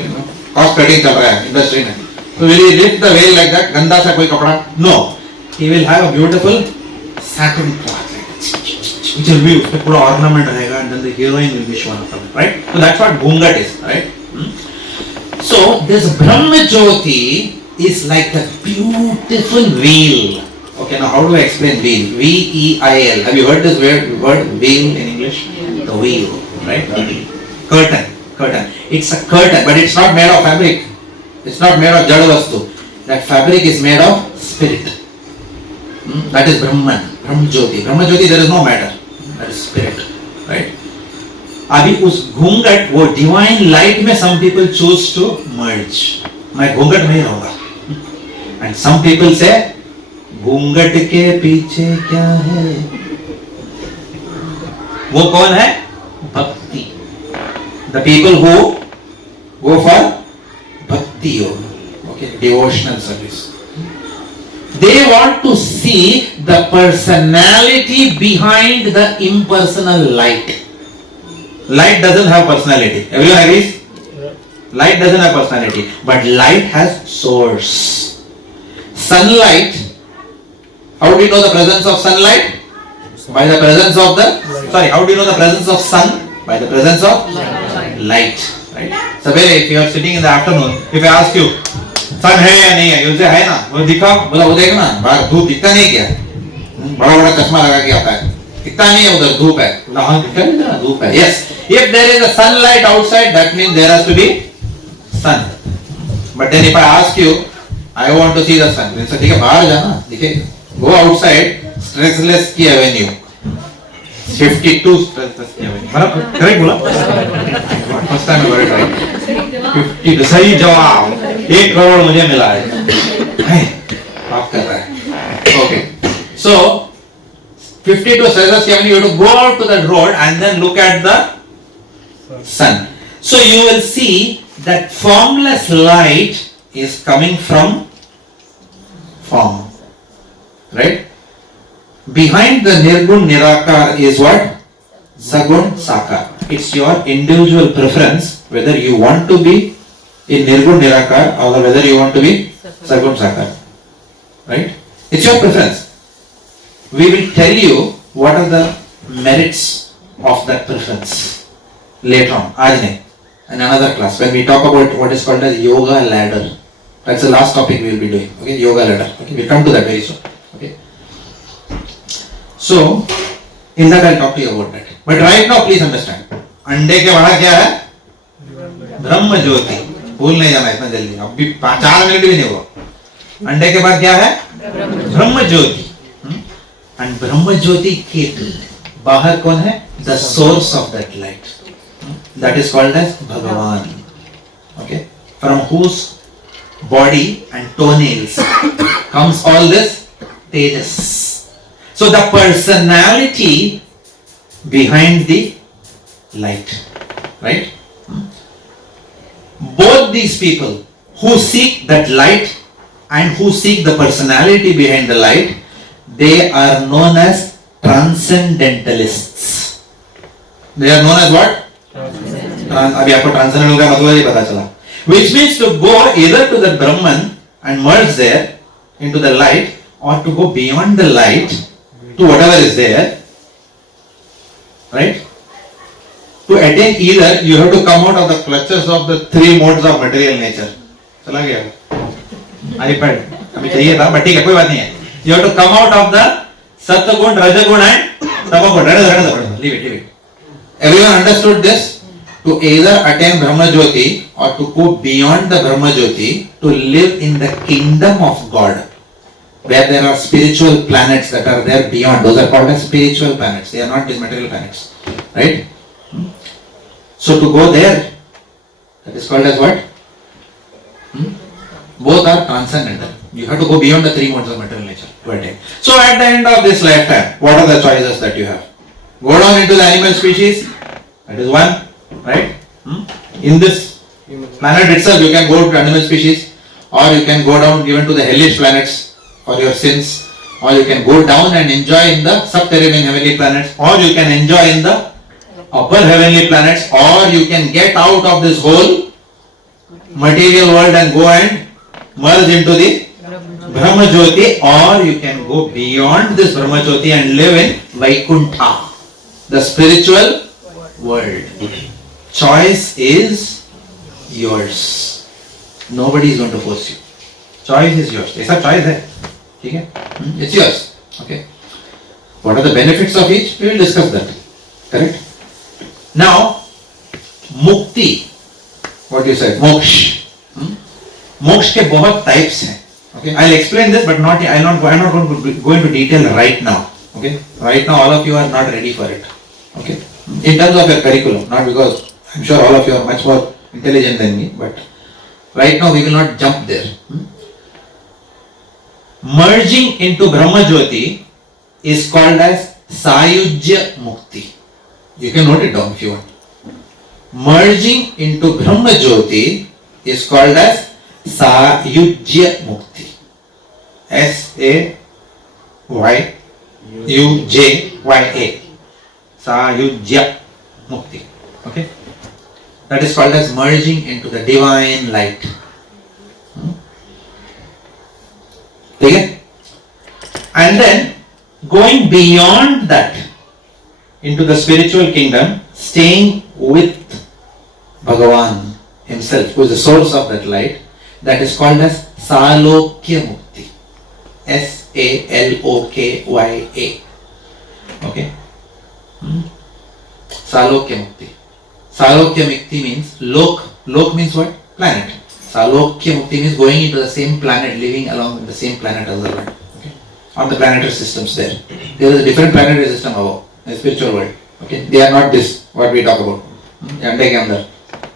कॉस्ट कटिंग चल रहा है इंडस्ट्री में. So will he lift the veil like that? गंदा सा कोई कपड़ा? No, he will have a beautiful satin cloth like that, which will be उसपे पूरा ornament रहेगा, and then the heroine will be shown up, right? So that's what घूंघट is, right? So this Brahma Jyoti is like a beautiful veil. Okay, now how do I explain veil? V-E-I-L. Have you heard this word veil in English? Yeah. The veil, right? Curtain. It's a curtain, but it's not made of fabric. It's not made of jada vastu. That fabric is made of spirit. That is Brahman, Brahma Jyoti. Brahma Jyoti, there is no matter. That is spirit, right? अभी उस घूंघट वो divine light में some people choose to merge. मैं घूंघट में ही रहूंगा. And some people say घूंघट के पीछे क्या है? वो कौन है? भक्ति. The people who go for bhakti yoga, okay, devotional service. They want to see the personality behind the impersonal light. Light doesn't have personality. Everyone agrees? Light doesn't have personality, but light has source. Sunlight. How do you know the presence of sunlight? By the presence of how do you know the presence of sun? By the presence of light. Right? Sabere, if you are sitting in the afternoon, if I ask you, sun है या नहीं है? You say है ना? वो दिखाओ. बोला वो देखना. बाहर धूप दिखता नहीं क्या? बड़ा चश्मा लगा के आता है. दिखता नहीं है उधर धूप है. हाँ दिखता नहीं ना धूप है. Yes. If there is a sunlight outside, that means there has to be sun. But then if I ask you, I want to see the sun. Then ठीक है बाहर जाना दिखेगा. Go outside, stressless की avenue. 52 stressless की avenue. मतलब correct बोला? First time I got it right. 52 सही जवाब. 1 करोड़ मुझे मिला है. बात कर रहा है. Okay. So 52 stressless की avenue. You have to go out to that road and then look at the sun. So you will see that formless light is coming from form. Right? Behind the Nirgun Nirakar is what? Sagun Sakar. It's your individual preference whether you want to be in Nirgun Nirakar or whether you want to be Sagun Sakar. Right? It's your preference. We will tell you what are the merits of that preference later on. आज नहीं. In another class when we talk about what is called as yoga ladder. That's the last topic we will be doing. Okay, yoga ladder. Okay, we'll come to that very soon. Okay. So, in that I'll talk to you about that. But right now, please understand. अंडे के बाहर क्या है? ब्रह्म ज्योति. भूल नहीं जाना इतना जल्दी, अभी 4 मिनट भी नहीं हुआ. अंडे के बाद क्या है? ब्रह्म ज्योति. एंड ब्रह्म ज्योति के बाहर कौन है? The source of that light. That is called as Bhagwan. Okay, from whose body and toenails comes all this tejas. So the personality behind the light, right? Both these people who seek that light and who seek the personality behind the light, they are known as transcendentalists. They are known as what? अभी आपको transcendental का मतलब ही पता चला. Which means to go either to the Brahman and merge there into the light, or to go beyond the light to whatever is there, right? To attain either, you have to come out of the clutches of the 3 modes of material nature. चला गया iPad अभी चाहिए था, but ठीक है, कोई बात नहीं है. You have to come out of the सत्वगुण, रजगुण and तमोगुण. Leave it. Everyone understood this? To either attain Brahma Jyoti or to go beyond the Brahma Jyoti to live in the kingdom of God, where there are spiritual planets that are there beyond. Those are called as spiritual planets. They are not these material planets, right? So to go there, that is called as what? Both are transcendental. You have to go beyond the 3 modes of material nature to attain. So at the end of this lifetime, what are the choices that you have? Go down into the animal species. That is one. Right? In this planet itself, you can go to animal species, or you can go down even to the hellish planets for your sins, or you can go down and enjoy in the subterranean heavenly planets, or you can enjoy in the upper heavenly planets, or you can get out of this whole material world and go and merge into the Brahma Jyoti, or you can go beyond this Brahma Jyoti and live in Vaikuntha, the spiritual world. Choice is yours. Nobody is going to force you. Choice is yours. ऐसा choice है, ठीक है? It's yours. Okay. What are the benefits of each? We will discuss that. Correct? Now, mukti. What you said? Moksha. मोक्ष के बहुत types हैं. Okay. I'll explain this, but not. I'm not going to go into detail right now. Okay. Right now, all of you are not ready for it. Okay. In terms of your curriculum, not because I'm sure all of you are much more intelligent than me, but right now we will not jump there. Merging into Brahma Jyoti is called as Sayujya Mukti. You can note it down if you want. Merging into Brahma Jyoti is called as Sayujya Mukti. Sayujya. Sayujya Mukti. Okay? That is called as merging into the divine light. Okay? And then going beyond that into the spiritual kingdom, staying with Bhagavan himself, who is the source of that light, that is called as Salokya Mukti. Salokya. Okay? Salokya Mukti. Salokya Mukti means Lok. Lok means what? Planet. Salokya Mukti means going into the same planet, living along with the same planet as the Lord. Okay? On the planetary systems there. There is a different planetary system above, the spiritual world. Okay? They are not this, what we talk about.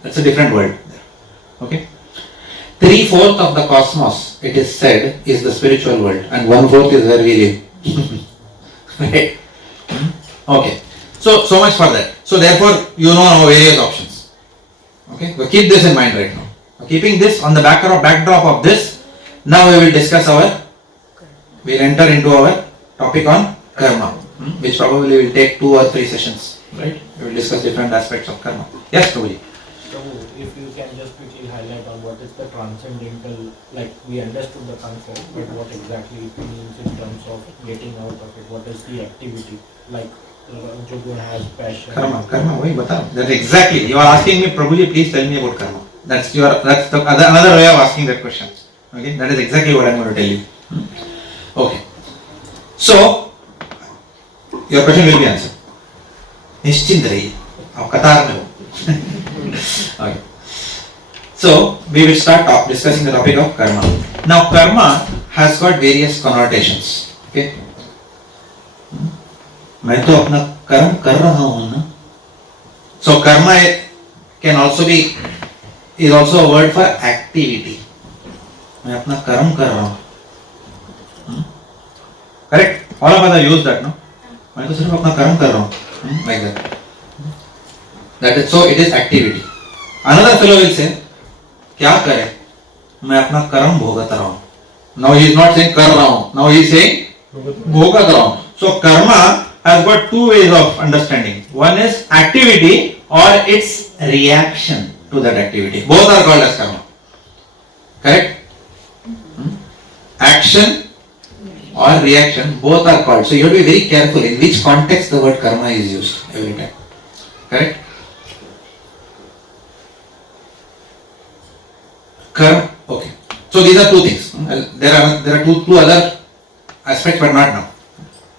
That's a different world there. Okay? 3/4 of the cosmos, it is said, is the spiritual world, and 1/4 is where we live. Right? Okay. So much for that. So therefore, you know now various options. Okay, so keep this in mind right now. Keeping this on the backdrop of this, now we will discuss we'll enter into our topic on karma, which probably will take 2 or 3 sessions. Right? We will discuss different aspects of karma. Yes, Prabhu. So if you can just quickly highlight on what is the transcendental, like we understood the concept, but what exactly it means in terms of getting out of it, what is the activity, like जो गुण has passion. Karma, वही बता. That exactly. You are asking me, Prabhuji, please tell me about karma. That's the another way of asking that question. Okay, that is exactly what I am going to tell you. Okay. So your question will be answered. निश्चिंत रहिए. आप कतार में हो. Okay. So we will start discussing the topic of karma. Now karma has got various connotations. Okay. मैं तो अपना कर्म कर रहा हूँ ना. So karma can also be is also a word for activity. मैं अपना कर्म कर रहा हूँ. Correct? All of us have used that, no? मैं तो सिर्फ अपना कर्म कर रहा हूँ. Like that. That is so. It is activity. Another fellow will say, क्या करे? मैं अपना कर्म भोगत रहा हूँ. Now he is not saying कर रहा हूँ. Now he is saying भोगत रहा हूँ. So karma has got two ways of understanding. One is activity or its reaction to that activity. Both are called as karma. Correct? Action or reaction, both are called. So you have to be very careful in which context the word karma is used every time. Correct? Karma. Okay. So these are two things. There are two other aspects, but not now.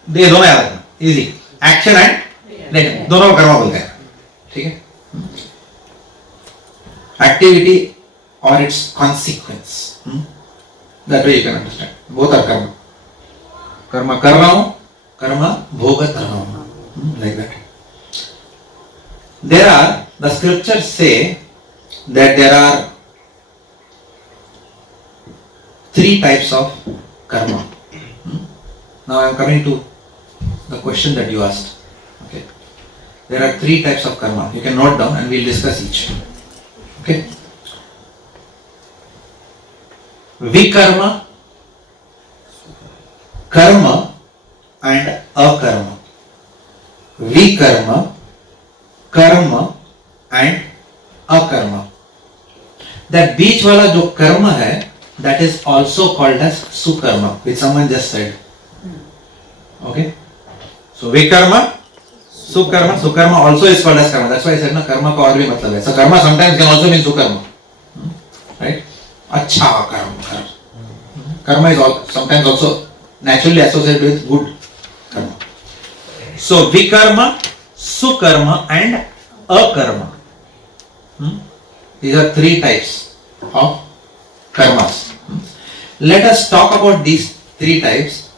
ये दोनों याद रखना. Easy. Action and reaction. दोनों को कर्मा बोलते हैं. ठीक है? Activity or its consequence. That way you can understand. Both are karma. Karma कर रहा हूँ, कर्मा भोगत रहा हूँ. Like that. The scriptures say that there are three types of karma. Now I am coming to the question that you asked. Okay. There are three types of karma. You can note down and we will discuss each. Okay. Vikarma, karma and akarma. Vikarma, karma and akarma. That बीच वाला जो कर्म है, that is also called as sukarma, which someone just said. Okay. So vikarma, sukarma also is called as karma. That's why I said na karma का और भी मतलब है. So karma sometimes can also mean sukarma. Right? अच्छा कर्म. Karma is sometimes also naturally associated with good karma. So vikarma, sukarma and akarma. These are three types of karmas. Let us talk about these three types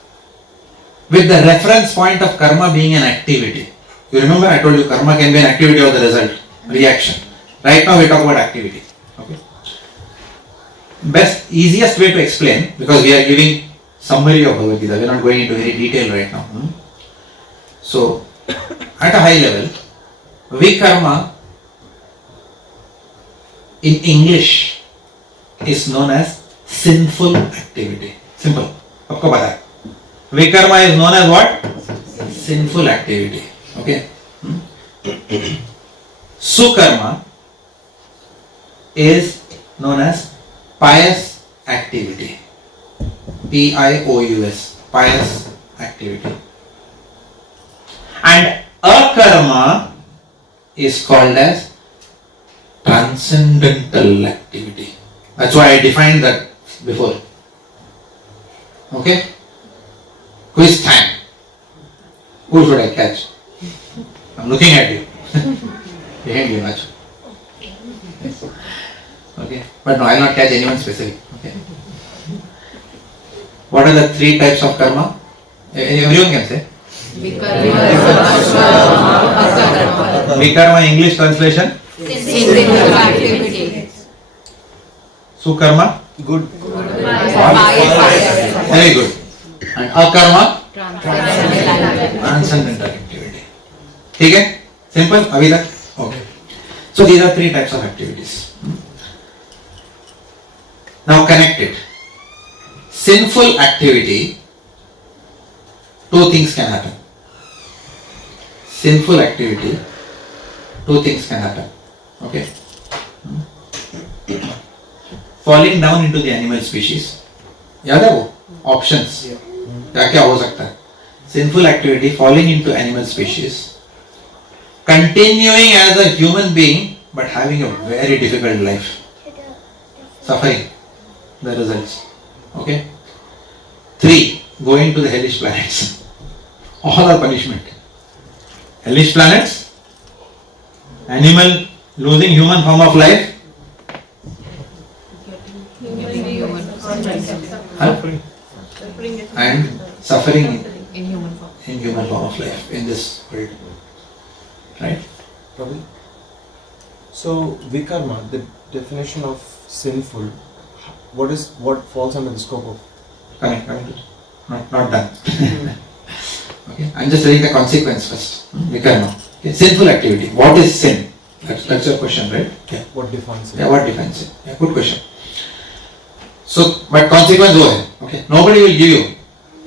with the reference point of karma being an activity. You remember I told you karma can be an activity or the result, reaction. Right now we talk about activity. Okay. Easiest way to explain, because we are giving summary of Bhagavad Gita, we are not going into very detail right now. So, at a high level, vikarma in English is known as sinful activity. Simple. आपको पता है. Vikarma is known as what? Sinful activity. Okay. Sukarma is known as pious activity. Pious. Pious activity. And akarma is called as transcendental activity. That's why I defined that before. Okay? Quiz time. Who should I catch? I'm looking at you. Behind you, Nacho. Okay? But no, I will not catch anyone specific. Okay? What are the three types of karma? Everyone can say. Vikarma English translation? Sinful activity. Sukarma? Good. Very good. And akarma? Transcendental. Transcendental activity. ठीक है? Simple? अभी तक? Okay. So these are three types of activities. Now connect it. Sinful activity, two things can happen. Sinful activity, two things can happen. Okay? Falling down into the animal species. याद है वो? Options. क्या क्या हो सकता है? Sinful activity, falling into animal species. Continuing as a human being, but having a very difficult life. Suffering. The results. Okay? 3. Going to the hellish planets. All are punishment. Hellish planets, Animal losing human form of life. Huh? And suffering In human form. in human form of life in this world. Right? Prabhu? So, vikarma, the definition of sinful, what falls under the scope of? Coming. Not done. Okay. I'm just telling the consequence first. Vikarma. Okay. Sinful activity. What is sin? That's your question, right? Yeah. What defines it? Yeah, what defines it? Yeah, good question. So, but consequence वो है. Okay. Nobody will give you.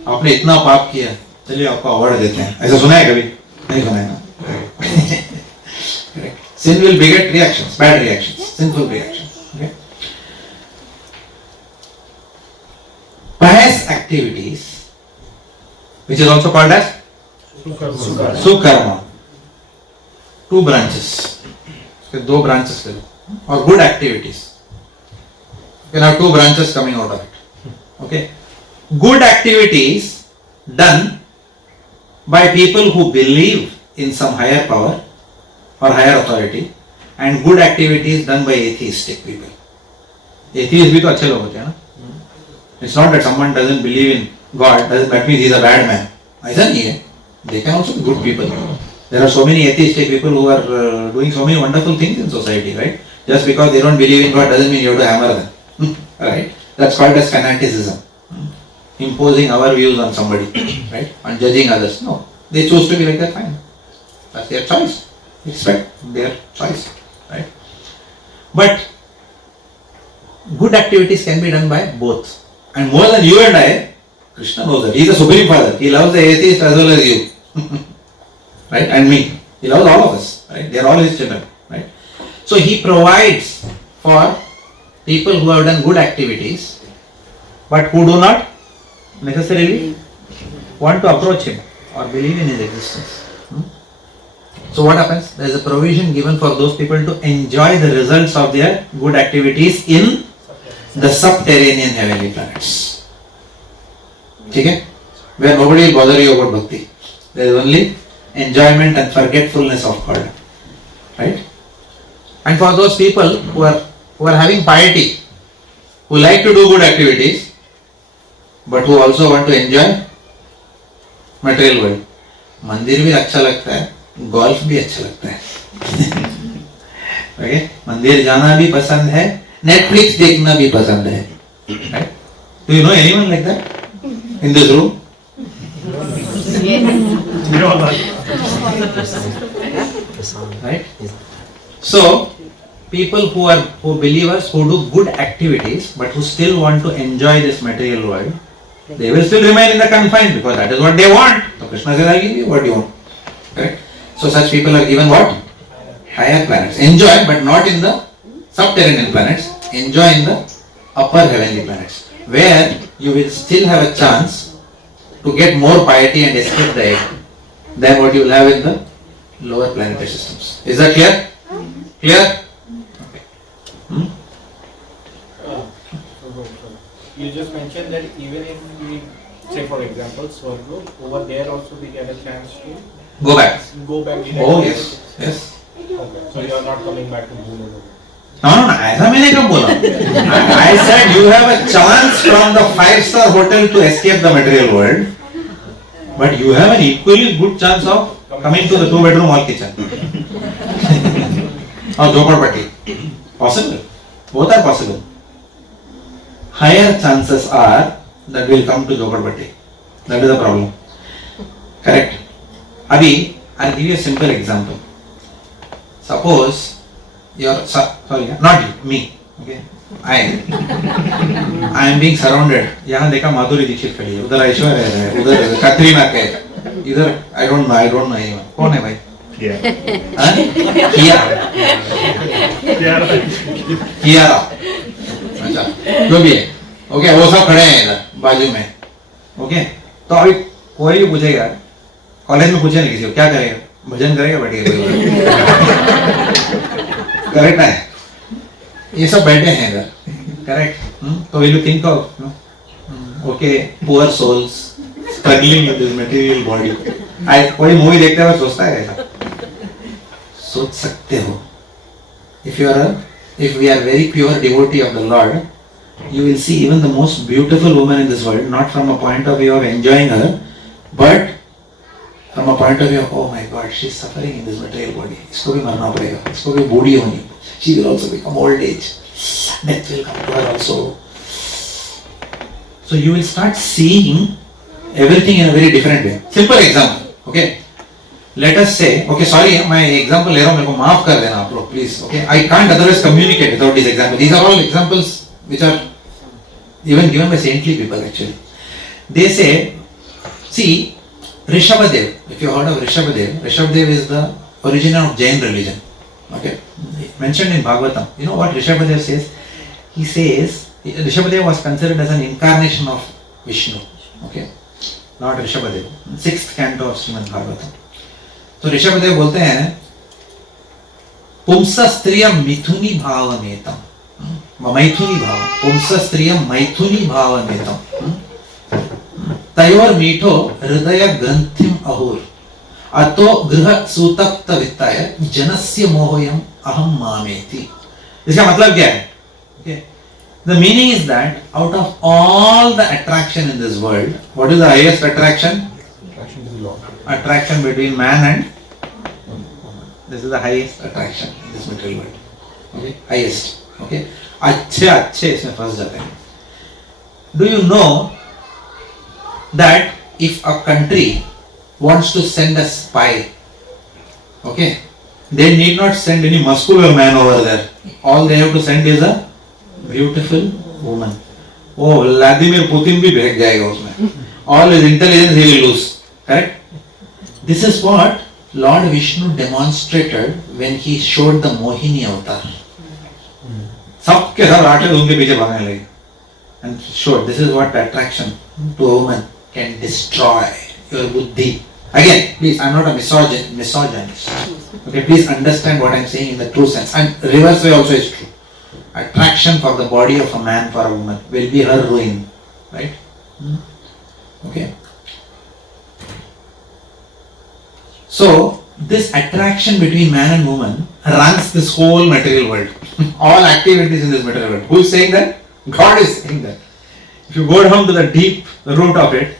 आपने इतना पाप किया, चलिए आपको award देते हैं. ऐसा सुना है कभी? नहीं सुना है ना. Correct. Sin will beget reactions, bad reactions, sinful reactions. Okay. Pious activities, which is also called as Sukarma. Two branches. So, दो branches ले लो. Or good activities. You can have two branches coming out of it. Okay. Good activities done by people who believe in some higher power or higher authority, and good activities done by atheistic people. Atheists भी तो अच्छे लोग होते हैं ना. It's not that someone doesn't believe in God, that means he's a bad man. ऐसा नहीं है. They can also be good people. There are so many atheistic people who are doing so many wonderful things in society, right? Just because they don't believe in God doesn't mean you have to hammer them. Right? That's called as fanaticism. Imposing our views on somebody, right? And judging others. No. They choose to be like that, fine. That's their choice. Respect their choice, right? But good activities can be done by both. And more than you and I, Krishna knows that. He is the Supreme Father. He loves the atheist as well as you. Right? And me. He loves all of us. Right? They are all his children. Right? So he provides for people who have done good activities, but who do not necessarily want to approach him or believe in his existence. So what happens? There is a provision given for those people to enjoy the results of their good activities in the subterranean heavenly planets. Okay? Where nobody will bother you about bhakti. There is only enjoyment and forgetfulness of God. Right? And for those people who are having piety, who like to do good activities, but who also want to enjoy material world. मंदिर भी अच्छा लगता है, golf भी अच्छा लगता है. Okay? मंदिर जाना भी पसंद है, नेटफ्लिक्स देखना भी पसंद है. Right? Do you know anyone like that in this room? Right? So, people who believers who do good activities but who still want to enjoy this material world, they will still remain in the confines because that is what they want. So Krishna says, I give you what you want. Correct? So such people are given what? Higher planets. Enjoy, but not in the subterranean planets. Enjoy in the upper heavenly planets, where you will still have a chance to get more piety and escape the egg than what you will have in the lower planetary systems. Is that clear? Clear? You just mentioned that even if we, say for example, Swarga, over there also we get a chance to Go back. go back. Oh yes, yes. Okay. So you are not coming back to Bhooloka. No, ऐसा मैंने कब बोला? I said you have a chance from the 5-star hotel to escape the material world, but you have an equally good chance of coming to the 2-bedroom hall kitchen. Or Jhoppadpatti. Possible. Both are possible. Higher chances are that we will come to Jhoppadpatti. That is the problem. Correct? Abhi, I'll give you a simple example. Suppose not you, me. Okay? I am being surrounded. यहाँ देखा माधुरी दीक्षित खड़ी है, उधर ऐश्वर्या है, उधर कतरीना कैफ, इधर I don't know anyone. कौन है भाई? कियारा. अच्छा, जो भी है. ओके, वो सब खड़े हैं इधर बाजू में. ओके, तो अभी कोई भी पूछेगा, कॉलेज में पूछे नहीं किसी को, क्या करेगा? भजन करेगा बैठेगा. करेक्ट है. ये सब बैठे हैं इधर. करेक्ट. तो will you think of okay poor souls struggling with this material body. कोई मूवी देखते हुए सोचता है ऐसा? सोच सकते हो. If we are very pure devotee of the Lord, you will see even the most beautiful woman in this world, not from a point of view of enjoying her, but from a point of view of, oh my God, she is suffering in this material body. इसको भी मरना पड़ेगा, इसको भी बूढ़ी होनी. She will also become old age. Death will come to her also. So you will start seeing everything in a very different way. Simple example, okay? Let us say, okay, sorry, my example ले रहा हूँ, मेरे को माफ कर देना आप लोग, please, okay? I can't otherwise communicate without these examples. These are all examples which are even given by saintly people actually. They say, see, Rishabhadev, if you heard of Rishabhadev is the origin of Jain religion, okay? Mentioned in Bhagavatam. You know what Rishabhadev says? He says, Rishabhadev was considered as an incarnation of Vishnu, okay? Lord Rishabhadev, 6th canto of Srimad Bhagavatam. तो ऋषभदेव बोलते हैं पुंस स्त्रिय मिथुनी भाव नेतम मैथुनी भाव पुंस स्त्रिय मैथुनी भाव नेतम तयोर मीठो हृदय ग्रंथिम अहोर अतो गृह सुतप्त वित्ताय जनस्य मोहयम अहम मामेति. इसका मतलब क्या है? Okay. The meaning is that out of all the attraction in this world, what is the highest attraction? Attraction to the Lord. Attraction between man and this is the highest attraction in this material world. Okay, highest. Okay, अच्छे इसमें फंस जाते हैं. Do you know that if a country wants to send a spy, okay, they need not send any muscular man over there. All they have to send is a beautiful woman. Oh, Vladimir Putin भी भेज जाएगा उसमें. All his intelligence he will lose. Correct? This is what Lord Vishnu demonstrated when he showed the Mohini avatar. सबके सब आटे उनके पीछे भागने लगे. And showed this is what attraction to a woman can destroy your buddhi. Again, please, I am not a misogynist. Okay, please understand what I am saying in the true sense. And reverse way also is true. Attraction for the body of a man for a woman will be her ruin. Right? Okay. So, this attraction between man and woman runs this whole material world. All activities in this material world. Who is saying that? God is saying that. If you go down to the deep root of it,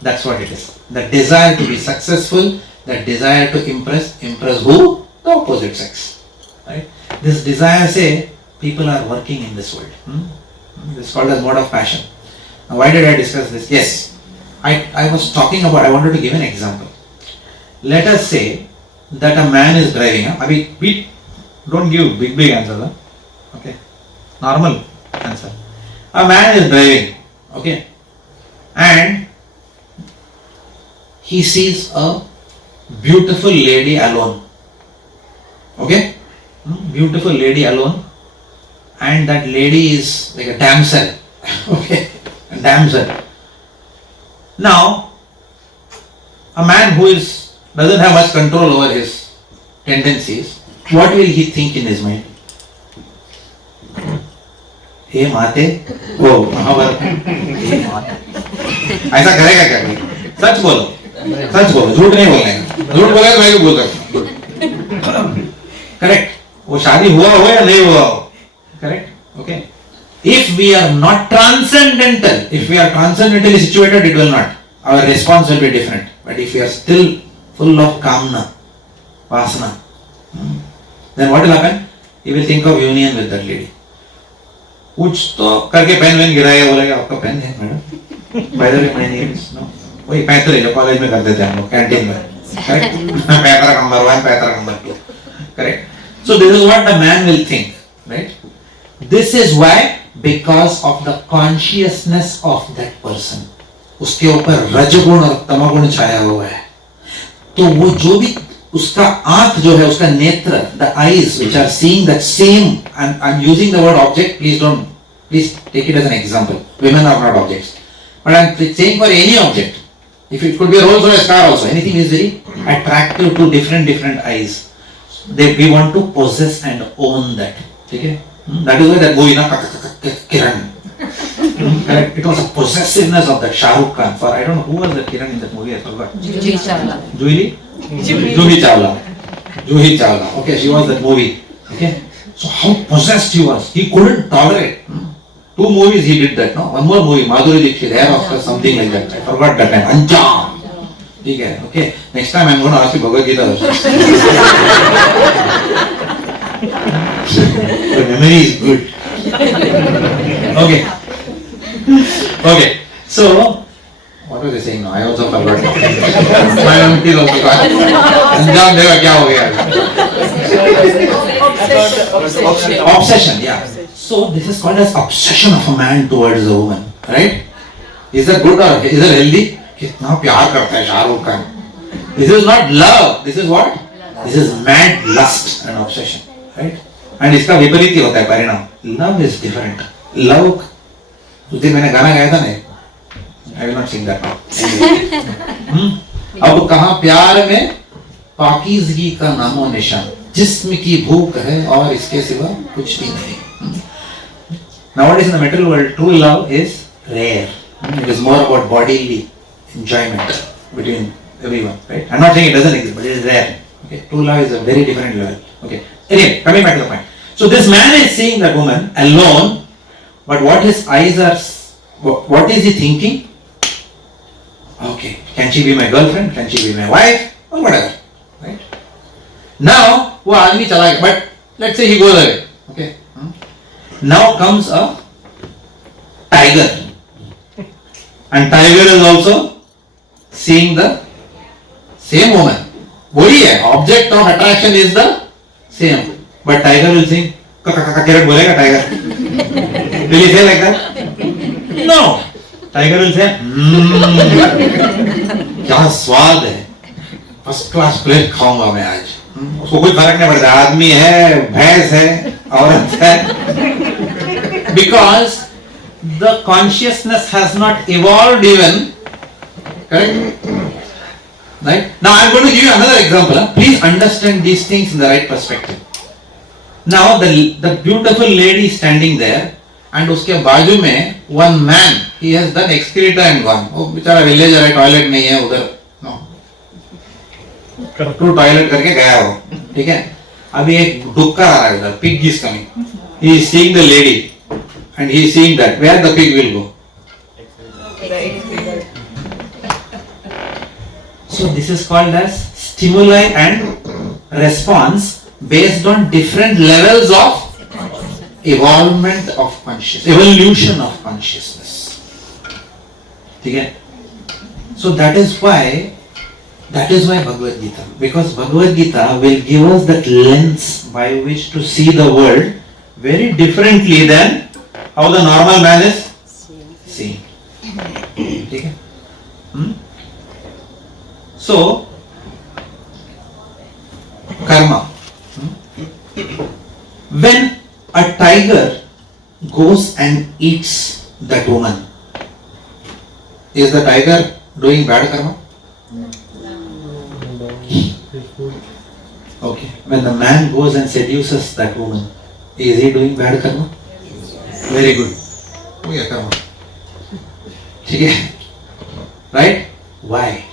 that's what it is. The desire to be successful, the desire to impress who? The opposite sex. Right? This desire, say, people are working in this world. This is called as mode of passion. Now, why did I discuss this? Yes, I was talking about, I wanted to give an example. Let us say that a man is driving. We don't give big answers. Okay, normal answer. A man is driving. Okay, and he sees a beautiful lady alone. Okay, beautiful lady alone, and that lady is like a damsel. Okay, a damsel. Now, a man who doesn't have much control over his tendencies, what will he think in his mind? हे माते, ओ महाभारत, हे माते. ऐसा करेगा क्या कोई? सच बोलो, झूठ नहीं बोलने का. झूठ बोलेगा मैं भी बोल सकता हूँ. Correct. वो शादी हुआ हो या नहीं हुआ हो. Correct. Okay. If we are not transcendental, if we are transcendentally situated, it will not. Our response will be different. But if we are still full of kamna, vasana, then what will happen? He will think of union with that lady. कुछ तो करके pen when गिराया, बोलेगा आपका pen है madam. By the way, my name is no. वही पैतरे जो college में करते थे हम लोग कैंटीन में. Correct. पैतरा नंबर 1, पैतरा number 2. Correct. So this is what the man will think, right? This is why, because of the consciousness of that person. उसके ऊपर रजगुण और तमगुण छाया हुआ है. तो वो जो भी उसका आंख जो है, उसका नेत्र, the eyes which are seeing that same, I'm using the word object, please take it as an example. Women are not objects. But I'm saying for any object. If it could be a Rolls Royce car also, anything is very attractive to different eyes. We want to possess and own that. Okay? That is why that movie, Kiran. Correct. It was a possessiveness of that Shah Rukh Khan. For I don't know who was that Kiran in that movie. I forgot. Juhi Chawla. Juhi Chawla. Juhi Chawla. Okay, she was that movie. Okay, so how possessed he was. He couldn't tolerate. 2 movies he did that. No, one more movie, Madhuri Dixit, Air Hostess, something like that. I forgot that name. Anjam. Okay, next time I'm going to ask you Bhagavad Gita also. The memory is good. Okay. So, what was I saying now? I also forgot. My memory is also gone. Anjam Deva kya ho gaya? Obsession, yeah. So this is called as obsession of a man towards a woman, right? Is that good or is that healthy? कितना प्यार करता है Shahrukh Khan. This is not love. This is what? This is mad lust and obsession, right? And इसका विपरीत ही होता है परिणाम. Love is different. Love, उस दिन मैंने गाना गाया था ना. I will not sing that now. अब कहाँ प्यार में पाकीज़गी का नामो निशान. जिस्म की भूख है और इसके सिवा कुछ भी नहीं. Nowadays in the material world, true love is rare. It is more about bodily enjoyment between everyone, right? I'm not saying it doesn't exist, but it is rare. Okay, true love is a very different level. Okay. Anyway, coming back to the point. So this man is seeing that woman alone, but what his eyes are, what is he thinking? Okay, can she be my girlfriend? Can she be my wife? Or whatever, right? Now, वो आदमी चला गया, but let's say he goes away. Okay. Now comes a tiger, and tiger is also seeing the same woman. वही है, object of attraction is the same, but tiger will sing. Kirat बोलेगा tiger. Will he say like that? No. Tiger will say, क्या स्वाद है, first class plate खाऊंगा मैं आज. उसको कोई फर्क नहीं पड़ता, आदमी है, भैंस है, औरत है. Because the consciousness has not evolved even. Correct? Right? Now I am going to give you another example. Please understand these things in the right perspective. Now the beautiful lady standing there, and उसके बाजू में one man, he has done excreta and gone. वो बेचारा villager है, toilet नहीं है उधर. No. To toilet करके गया वो. ठीक है? अभी एक डुक्कर आ रहा है उधर. Pig is coming. He is seeing the lady. And he is seeing that where the pig will go. So this is called as stimuli and response based on different levels of evolution of consciousness. Okay? So that is why Bhagavad Gita, because Bhagavad Gita will give us that lens by which to see the world very differently than how the normal man is seeing. Okay? So, karma. When a tiger goes and eats that woman, is the tiger doing bad karma? Okay. When the man goes and seduces that woman, is he doing bad karma? Very good. हो गया कर्म. ठीक है? Right? Why?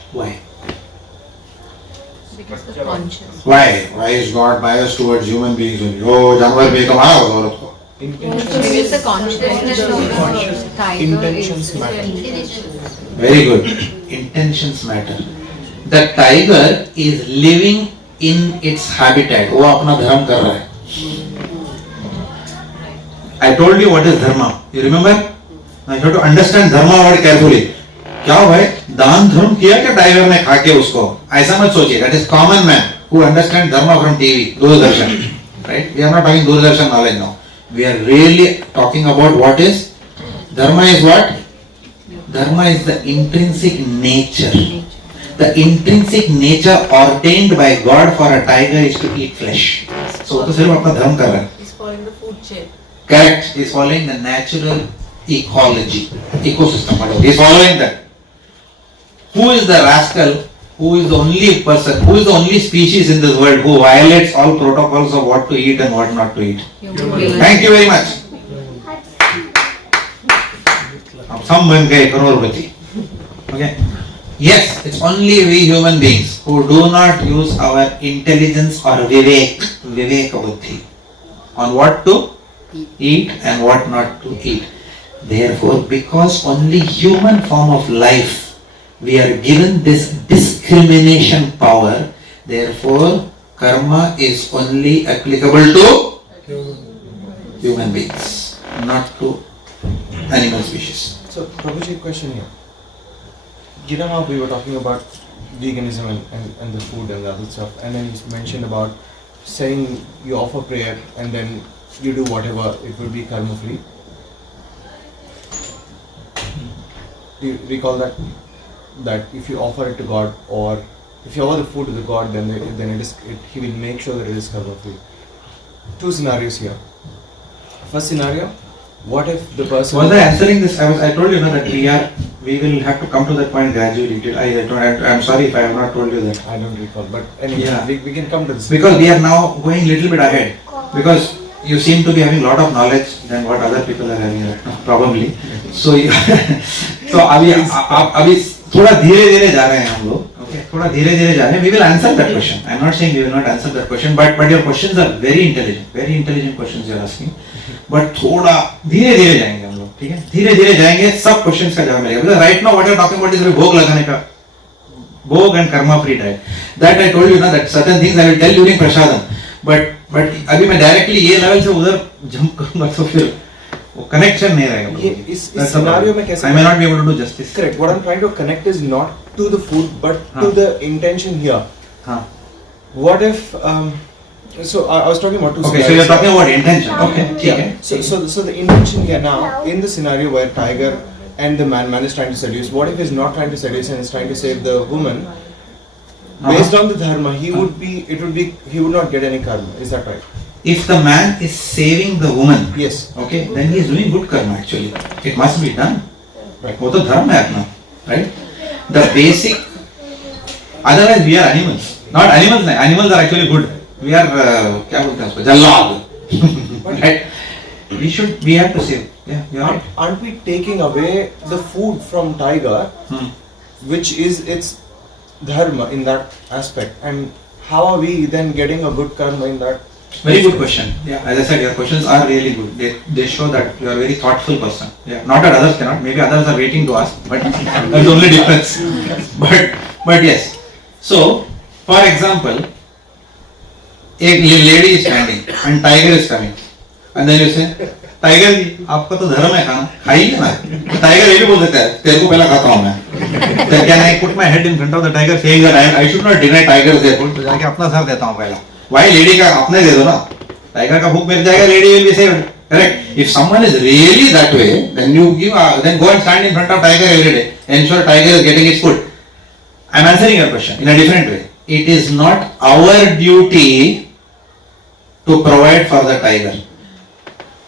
Because the conscious. Why is God biased towards human beings only? Oh, जानवर भी कमा रहा होगा औरत को. Because the consciousness of the tiger Intentions is matter. Very good. Intentions matter. The tiger is living in its habitat. वो अपना धर्म कर रहा है. I told you what is dharma. You remember? Now you have to understand dharma word carefully. क्या हुआ है? दान धर्म किया क्या टाइगर ने खा के उसको? ऐसा मत सोचिए. That is common man who understand dharma from TV, Doordarshan. Right? We are not talking Doordarshan knowledge now. We are really talking about what is dharma. Is what? Dharma is the intrinsic nature. The intrinsic nature ordained by God for a tiger is to eat flesh. So तो सिर्फ अपना धर्म कर रहा है. He's following the food chain. Correct. He is following the natural ecology, ecosystem. He is following that. Who is the rascal? Who is the only person? Who is the only species in this world who violates all protocols of what to eat and what not to eat? Thank you very much. अब सब बन गए करोड़पति. Okay. Yes, it's only we human beings who do not use our intelligence or vivek buddhi on what to eat and what not to eat. Therefore, because only human form of life we are given this discrimination power, therefore karma is only applicable to human beings, not to animal species. So, Prabhuji, question here. You know how we were talking about veganism and the food and the other stuff, and then you mentioned about saying you offer prayer and then you do whatever, it will be karma free. Do you recall that? That if you offer it to God, or if you offer the food to the God, then He will make sure that it is karma free. Two scenarios here. First scenario, what if the person... Was I answering this? I told you that we will have to come to that point gradually. I'm sorry if I have not told you that. I don't recall, but anyway, Yeah. we can come to this. Because we are now going little bit ahead. Because you seem to be having lot of knowledge than what other people are having right now, probably. So अभी थोड़ा धीरे-धीरे जा रहे हैं हम लोग. Okay, थोड़ा धीरे-धीरे जा रहे हैं. We will answer that question. I'm not saying we will not answer that question, but your questions are very intelligent questions you are asking. But थोड़ा धीरे-धीरे जाएंगे हम लोग, ठीक है? धीरे-धीरे जाएंगे, सब questions का जवाब मिलेगा. Because right now what you are talking about is भोग लगाने का, भोग and karma free diet. That I told you ना, that certain things I will tell during prasadam. But अभी मैं directly ये level से उधर jump करूँगा तो फिर वो connection नहीं रहेगा. ये इस scenario में कैसे? I may not be able to do justice. Correct. What I'm trying to connect is not to the food, but to the intention here. हाँ. What if? So I was talking about two. Okay, so you're talking about intention. Okay, ठीक है. So the intention here now in the scenario where tiger and the man is trying to seduce. What if he's not trying to seduce and is trying to save the woman? Based on the dharma, he would not get any karma. Is that right? If the man is saving the woman, Yes. okay, then he is doing good karma actually. It must be done. Right. वो तो धर्म है अपना, right? The basic. Otherwise we are animals. Not animals. Animals are actually good. We are क्या बोलते हैं उसको? जल्लाद. Right? We have to save. Yeah, you are right. Aren't we taking away the food from tiger, which is its dharma in that aspect, and how are we then getting a good karma in that? Very good question. Yeah, as I said, your questions are really good. They show that you are a very thoughtful person. Yeah, not that others cannot. Maybe others are waiting to ask, but that's the only difference. But yes. So, for example, a lady is standing and tiger is coming, and then you say, tiger ji आपका तो धर्म है खाना, खाइए ना. Tiger ये भी बोल देता है, तेरे को पहला खाता हूँ मैं. Then can I put my head in front of the tiger saying that I should not deny tiger's effort? तो जाके अपना सर देता हूँ पहला. Why लेडी का अपने दे दो ना. टाइगर का भूख मिल जाएगा, lady will be saved. Correct? If someone is really that way, then you give, then go and stand in front of tiger every day. Ensure tiger is getting its food. I am answering your question in a different way. It is not our duty to provide for the tiger.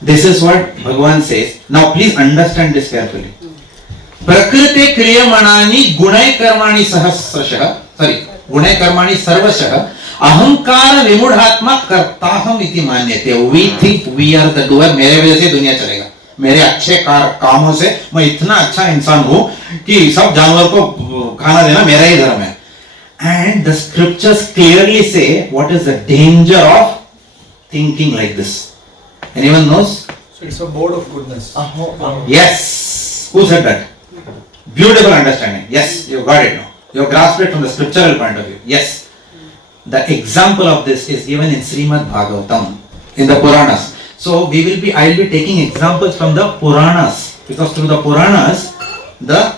This is what Bhagavan says. Now please understand this carefully. Prakriti kriyamanani gunai karmani gunai karmani sarvashah ahankara vimudhatma kartaham iti manyate. We think we are the doer. मेरे वजह से दुनिया चलेगा. मेरे अच्छे कामों से मैं इतना अच्छा इंसान हूँ कि सब जानवर को खाना देना मेरा ही धर्म है. And the scriptures clearly say what is the danger of thinking like this. Anyone knows? So it's a mode of goodness. Yes. Who said that? Beautiful understanding. Yes, you got it now. You grasped it from the scriptural point of view. Yes. The example of this is given in Srimad Bhagavatam, in the Puranas. So I will be taking examples from the Puranas, because through the Puranas, the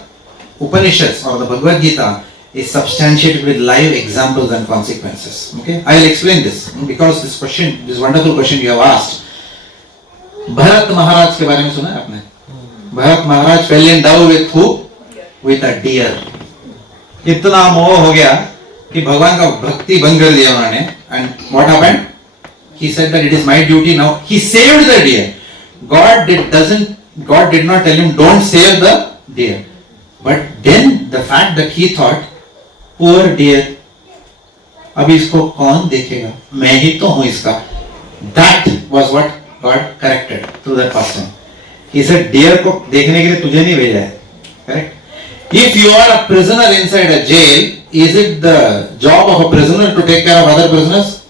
Upanishads or the Bhagavad Gita is substantiated with live examples and consequences. Okay, I will explain this because this wonderful question you have asked. Bharat महाराज के बारे में सुना है आपने? भरत महाराज fell in love with who? With a deer. इतना मोह हो गया कि भगवान का भक्ति बंद कर दिया उन्होंने. And what happened? He said that it is my duty now. He saved the deer. God did not tell him don't save the deer. But then the fact that he thought, poor deer, अभी इसको कौन देखेगा? मैं ही तो हूँ इसका. That was what God corrected through that person. He said, deer को देखने के लिए तुझे नहीं भेजा है. Correct? If you are a prisoner inside a jail, is it the job of a prisoner to take care of other prisoners?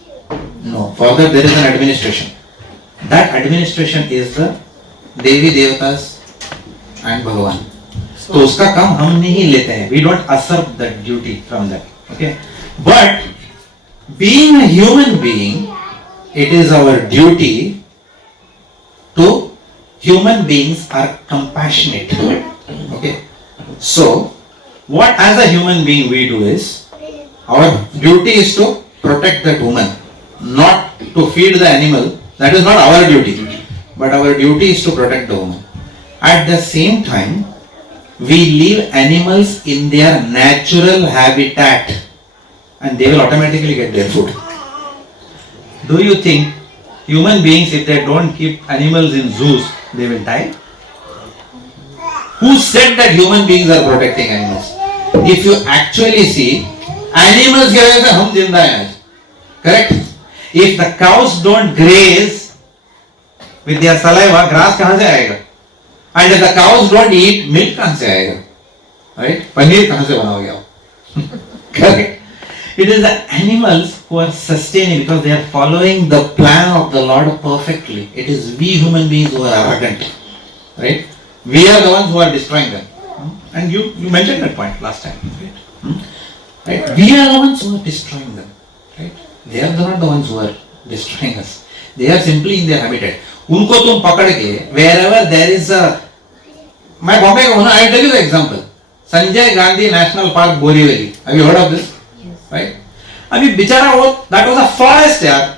No. For that there is an administration. That administration is the Devi Devatas and Bhagavan. तो उसका काम हम नहीं लेते हैं. We don't usurp that duty from them. Okay. But being a human being, it is our duty to human beings are compassionate. Okay. So, what as a human being we do is, our duty is to protect that woman, not to feed the animal. That is not our duty, but our duty is to protect the woman. At the same time, we leave animals in their natural habitat and they will automatically get their food. Do you think human beings, if they don't keep animals in zoos, they will die? Who said that human beings are protecting animals? If you actually see, animals की वजह से हम जिंदा हैं आज. Correct? If the cows don't graze with their saliva, grass कहाँ से आएगा? And if the cows don't eat, milk कहाँ से आएगा? Right? पनीर कहाँ से बनाओगे आप? Correct? It is the animals who are sustaining because they are following the plan of the Lord perfectly. It is we human beings who are arrogant. Right? We are the ones who are destroying them. And you mentioned that point last time. Right? We are the ones who are destroying them. Right? They are not the ones who are destroying us. They are simply in their habitat. उनको तुम पकड़ के wherever there is a, मैं बॉम्बे का हूँ ना, I tell you the example. Sanjay Gandhi National Park, Borivali. Have you heard of this? Right? अभी बेचारा वो, that was a forest यार.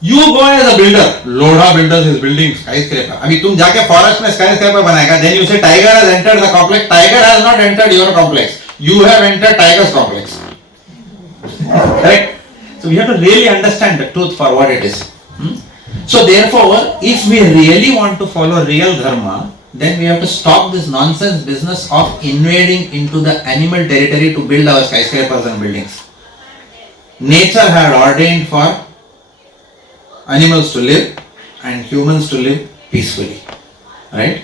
You go as a builder. Lodha Builders is building skyscraper. अभी तुम जाके forest में skyscraper बनाएगा. Then you say tiger has entered the complex. Tiger has not entered your complex. You have entered tiger's complex. Right? So we have to really understand the truth for what it is. So therefore, if we really want to follow real dharma, then we have to stop this nonsense business of invading into the animal territory to build our skyscrapers and buildings. Nature had ordained for animals to live and humans to live peacefully. Right?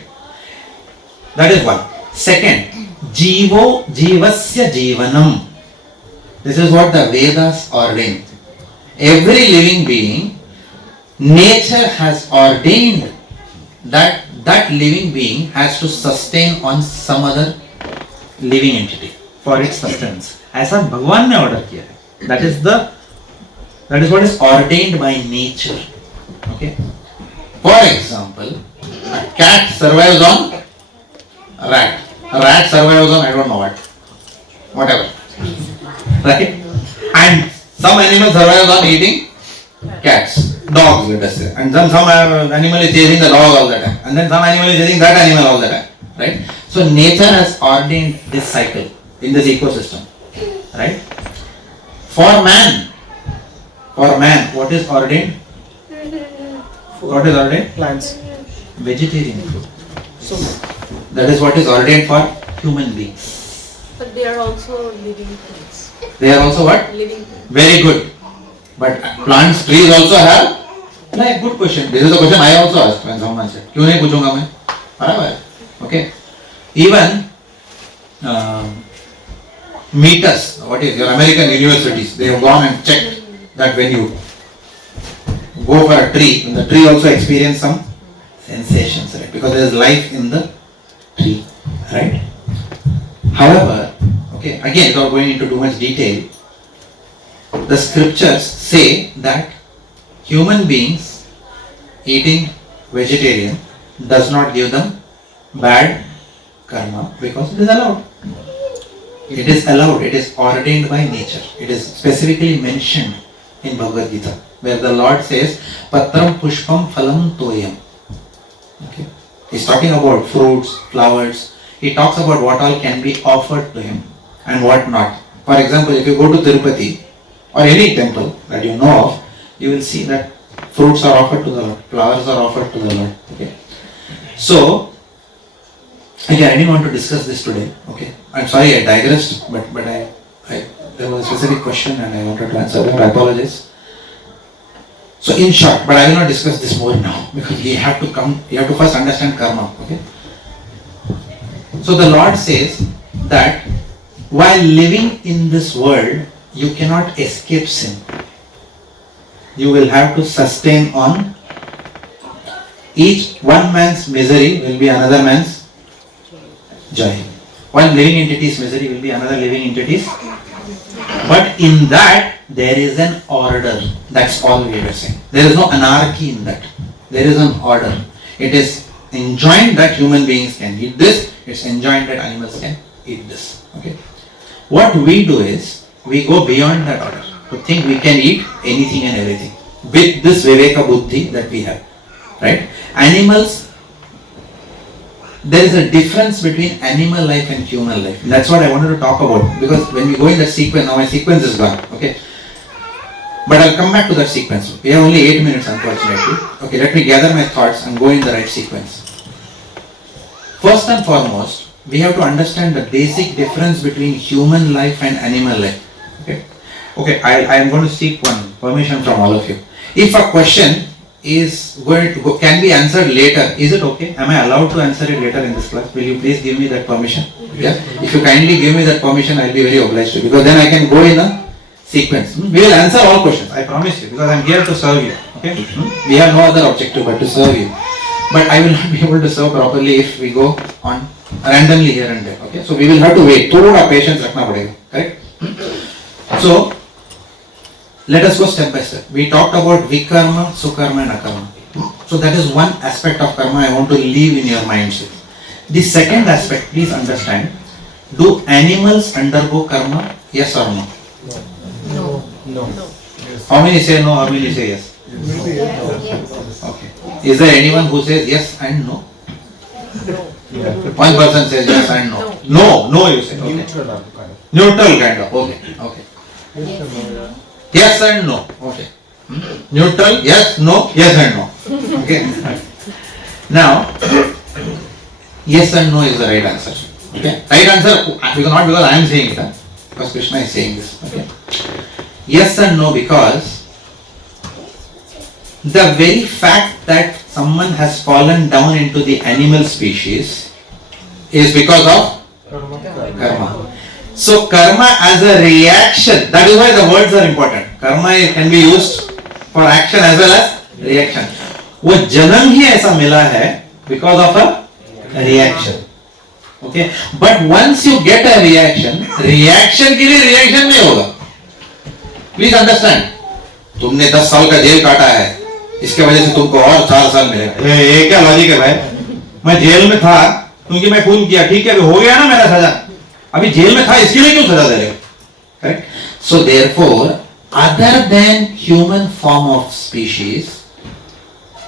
That is one. Second, Jivo Jivasya Jivanam. This is what the Vedas ordained. Every living being, nature has ordained that that living being has to sustain on some other living entity for its sustenance. ऐसा भगवान ने order किया है. That is what is ordained by nature. Okay. For example, a cat survives on a rat. A rat survives on I don't know what. Whatever. Right? And some animal survives on eating cats, dogs, let us say. And some animal is chasing the dog all the time. And then some animal is chasing that animal all the time. Right? So nature has ordained this cycle in this ecosystem. Right? For man, what is ordained? What is ordained? Plants. Vegetarian food. So that is what is ordained for human beings. But they are also living things. They are also what? Living things. Very good. But plants, trees also have? Like, good question. This is the question I also asked when someone said. क्यों नहीं पूछूंगा मैं? बराबर. Okay. Even meters, what is your American universities? They have gone and checked that when you go for a tree, the tree also experience some sensations, right? Because there is life in the tree, right? However, okay, again, without going into too much detail, the scriptures say that human beings eating vegetarian does not give them bad karma because it is allowed. It is allowed, it is ordained by nature. It is specifically mentioned in Bhagavad Gita, where the Lord says, Patram Pushpam Phalam Toyam. Okay. He's talking about fruits, flowers. He talks about what all can be offered to him and what not. For example, if you go to Tirupati or any temple that you know of, you will see that fruits are offered to the Lord, flowers are offered to the Lord. Okay. So, again, I didn't want to discuss this today. Okay. I'm sorry I digressed, but there was a specific question and I wanted to answer that. I apologize. So in short, but I will not discuss this more now because we have to first understand karma. Okay. So the Lord says that while living in this world, you cannot escape sin. You will have to sustain on. Each one man's misery will be another man's joy. One living entity's misery will be another living entity's. But in that, there is an order. That's all we were saying. There is no anarchy in that. There is an order. It is enjoined that human beings can eat this. It's enjoined that animals can eat this. Okay. What we do is, we go beyond that order. To think we can eat anything and everything. With this Viveka Buddhi that we have. Right? Animals, there is a difference between animal life and human life. That's what I wanted to talk about. Because when we go in that sequence, now my sequence is gone. Okay. But I'll come back to that sequence. We have only 8 minutes, unfortunately. Okay, let me gather my thoughts and go in the right sequence. First and foremost, we have to understand the basic difference between human life and animal life. Okay. Okay, I am going to seek one permission from all of you. If a question is going to can be answered later, is it okay? Am I allowed to answer it later in this class? Will you please give me that permission? Yeah. If you kindly give me that permission, I'll be very obliged to you, because then I can go in a sequence. We will answer all questions, I promise you, because I am here to serve you. Okay? We have no other objective but to serve you. But I will not be able to serve properly if we go on randomly here and there. Okay? So we will have to wait. थोड़ा patience रखना पड़ेगा. Correct? So let us go step by step. We talked about vikarma, sukarma and akarma. So that is one aspect of karma I want to leave in your minds with. The second aspect, please understand. Do animals undergo karma? Yes or no? No. No. How many say no? How many say yes? Okay. Is there anyone who says yes and no? Yeah. One person says yes and no. No, you say. Okay. Neutral kind of. Neutral kind of. Okay. Yes and no. Okay. Neutral, yes, no, yes and no. Okay. Now, yes and no is the right answer. Okay. Right answer, because not because I am saying it, because Krishna is saying this. Okay. Yes and no, because the very fact that someone has fallen down into the animal species is because of karma. So karma as a reaction, that is why the words are important. Karma can be used for action as well as reaction. वो जन्म ही ऐसा मिला है because of a reaction. Okay, but once you get a reaction के लिए reaction नहीं होगा. Please understand. तुमने 10 साल का जेल काटा है, इसके वजह से तुमको और 4 साल मिलेगा. ये क्या लॉजिक है भाई? मैं जेल में था क्योंकि मैं खून किया, ठीक है, अभी हो गया ना मेरा सजा. अभी जेल में था, इसके लिए क्यों सजा दे रहे हो? Correct? So therefore, other than human form of species,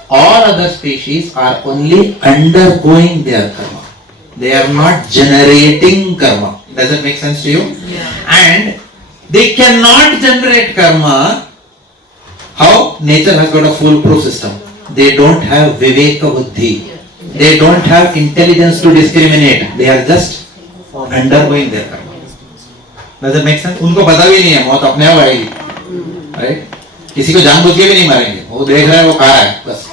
all other species are only undergoing their karma. They are not generating karma. Does it make sense to you? Yeah. And they cannot generate karma. How? Nature has got a foolproof system. They don't have viveka buddhi. They don't have intelligence to discriminate. They are just undergoing their karma. Does it make sense? उनको पता भी नहीं है मौत अपने आप आएगी. Right? किसी को जानबूझ के भी नहीं मारेंगे. वो देख रहा है, वो खा रहा है, बस.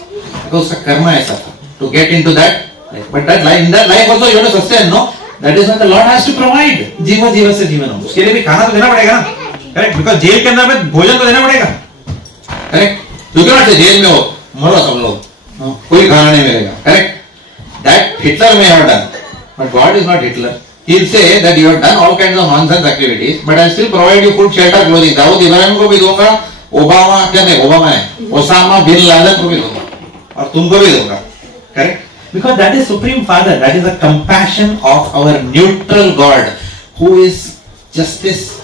Because उसका कर्म ऐसा था. To get into that life. But that life, in that life also you have to sustain, no? That is when the Lord has to provide. जीवा जीवा से जीवन हो. उसके लिए भी खाना तो देना पड़ेगा ना. Correct? Because जेल के अंदर में भोजन तो देना पड़ेगा. Correct? You cannot say jail में हो, मरो सब लोग. कोई खाना नहीं मिलेगा. Correct? That Hitler may have done. But God is not Hitler. He'll say that you have done all kinds of nonsense activities, but I still provide you food, shelter, clothing. Dawood Ibrahim को भी दूंगा, ओबामा क्या नहीं, Obama है, Osama bin Laden को भी दूंगा, और तुमको भी दूंगा. Correct? Because that is Supreme Father. That is the compassion of our neutral God, who is justice.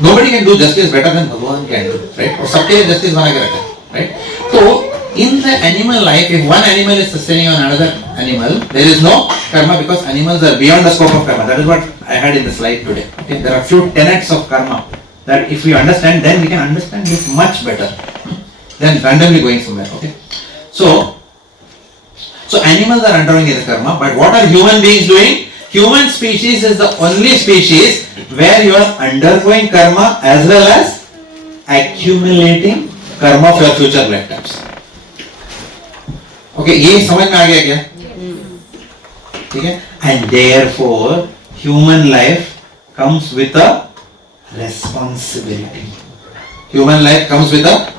Nobody can do justice better than Bhagavan can do, right? और सबके लिए justice बना के रखा है, right? So in the animal life, if one animal is sustaining on another animal, there is no karma because animals are beyond the scope of karma. That is what I had in the slide today. Okay? There are few tenets of karma that if we understand, then we can understand this much better than randomly going somewhere. Okay? So animals are undergoing the karma, but what are human beings doing? Human species is the only species where you are undergoing karma as well as accumulating karma for your future lifetimes. Okay, ये समझ में आ गया क्या? ठीक है? And therefore human life comes with a responsibility. Human life comes with a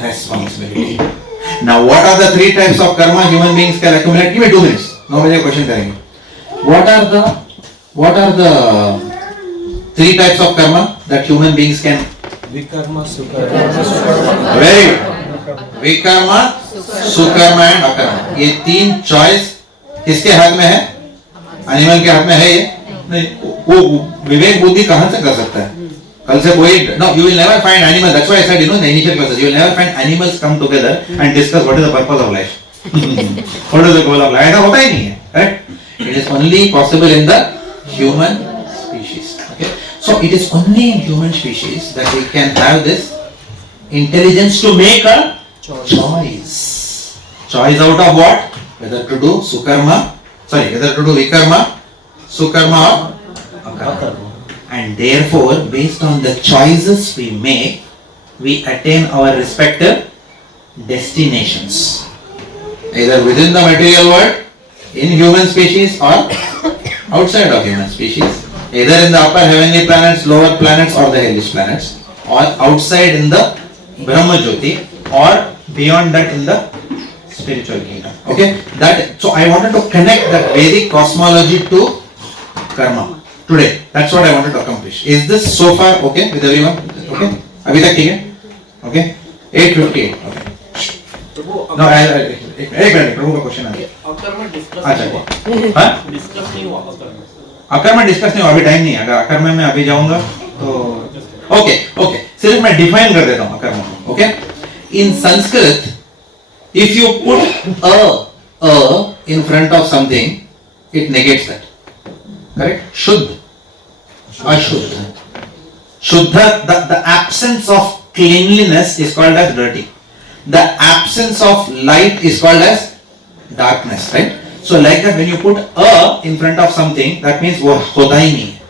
responsibility. Now, what are the three types of karma human beings can accumulate? Give me 2 minutes. No major question करेंगे. What are the three types of karma that human beings can? Vikarma, Sukarma. Very good. Vikarma, Sukarma and Akarma. ये 3 choice किसके हाथ में है? Animal के हाथ में है ये? नहीं. वो विवेक बुद्धि कहां से कर सकता है? कल से कोई no, you will never find animal. That's why I said, in the initial classes, you will never find animals come together and discuss what is the purpose of life. What is the goal of life? ऐसा होता ही नहीं है, right? It is only possible in the human species. Okay, so it is only in human species that we can have this intelligence to make a choice. Choice out of what? Whether to do vikarma, sukarma or akarma. And therefore, based on the choices we make, we attain our respective destinations. Either within the material world, in human species, or outside of human species. Either in the upper heavenly planets, lower planets, or the hellish planets, or outside in the Brahma Jyoti, or beyond that in the spiritual kingdom. Okay? So I wanted to connect the Vedic cosmology to karma today. That's what I wanted to accomplish. Is this so far okay with everyone? Okay? अभी तक ठीक है? Okay? 8:58. Okay. No, एक minute, प्रभु का question है. अकर्मा discuss अच्छा. नहीं हुआ. हाँ? डिस्कस नहीं हुआ अकर्मा. अकर्मा डिस्कस नहीं हुआ, अभी टाइम नहीं है. अगर अकर्मा में अभी जाऊंगा तो ओके. सिर्फ मैं डिफाइन कर देता हूँ अकर्मा को. Okay? In Sanskrit, if you put a in front of something, it negates that. Correct? Shuddha, Ashuddha. Shuddha, the absence of cleanliness is called as dirty. The absence of light is called as darkness, right? So like that, when you put a in front of something, that means वो होता ही नहीं है.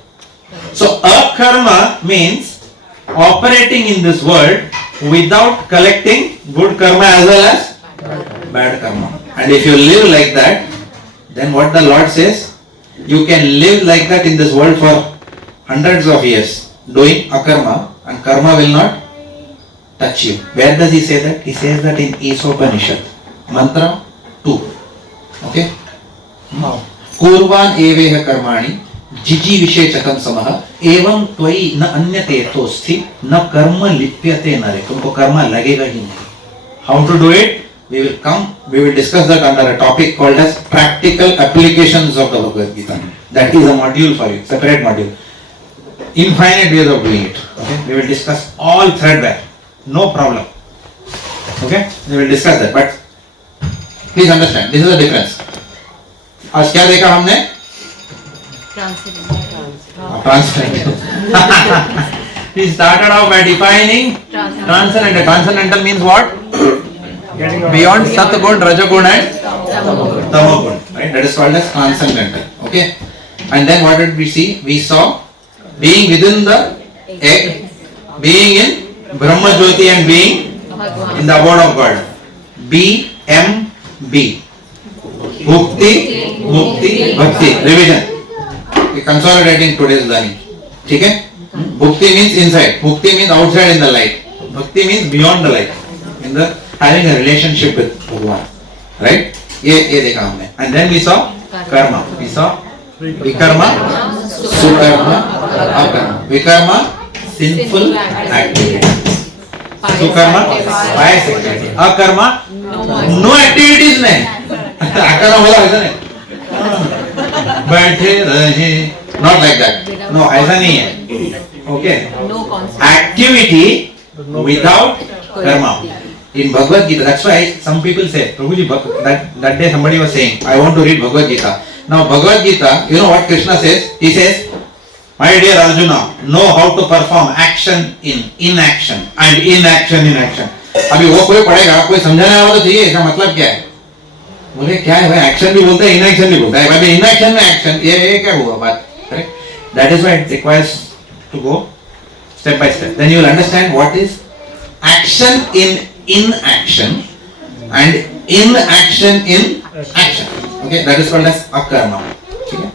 So akarma means operating in this world without collecting good karma as well as bad karma. And if you live like that, then what the Lord says, you can live like that in this world for hundreds of years, doing akarma, and karma will not touch you. Where does he say that? He says that in Isopanishad, mantra 2. Okay? Kurvan eveha karmani जिजी विशेषकम समः एवं त्वयि न अन्यते तोस्थि न कर्म लिप्यते नरे. तुमको कर्म लगेगा ही नहीं. How to do it? We will discuss that under a topic called as practical applications of the Bhagavad Gita. That is a module for you, separate module. Infinite ways of doing it. Okay? We will discuss all threadbare. No problem. Okay? We will discuss that. But please understand, this is the difference. आज क्या देखा हमने? Transcendental. We started off by defining transcendental. Transcendental means what? Beyond Satgun, Rajagun and Tamagun. Right? That is called as transcendental. Okay? And then what did we see? We saw being within the egg, being in Brahma Jyoti and being in the abode of God. BMB. Bhukti, Mukti, Bhakti. Revision. We consolidating today's learning. Okay? Bhukti means inside. Mukti means outside in the light. Bhakti means beyond the light. In the having a relationship with Bhagwan. Right? ये देखा हमने. And then we saw karma. We saw vikarma, sukarma, akarma. Vikarma, sinful activity. Sukarma, pious activity. Akarma, no activities नहीं. akarma बोला ऐसा नहीं. बैठे रहे. Not like that. No, ऐसा नहीं है. Okay. Activity without karma. In Bhagavad Gita, that's why some people say, Prabhuji, that day somebody was saying, I want to read Bhagavad Gita. Now Bhagavad Gita, you know what Krishna says? He says, my dear Arjuna, know how to perform action in inaction and inaction in action. अभी वो कोई पढ़ेगा, कोई समझाने वाला तो चाहिए. इसका मतलब क्या है? बोले क्या है भाई, एक्शन भी बोलते हैं, इनएक्शन भी बोलते हैं. भाई इनएक्शन में एक्शन, ये क्या हुआ बात? Correct? That is why it requires to go step by step. Then you will understand what is action in inaction and inaction in action. Okay, that is called as akarma. Okay?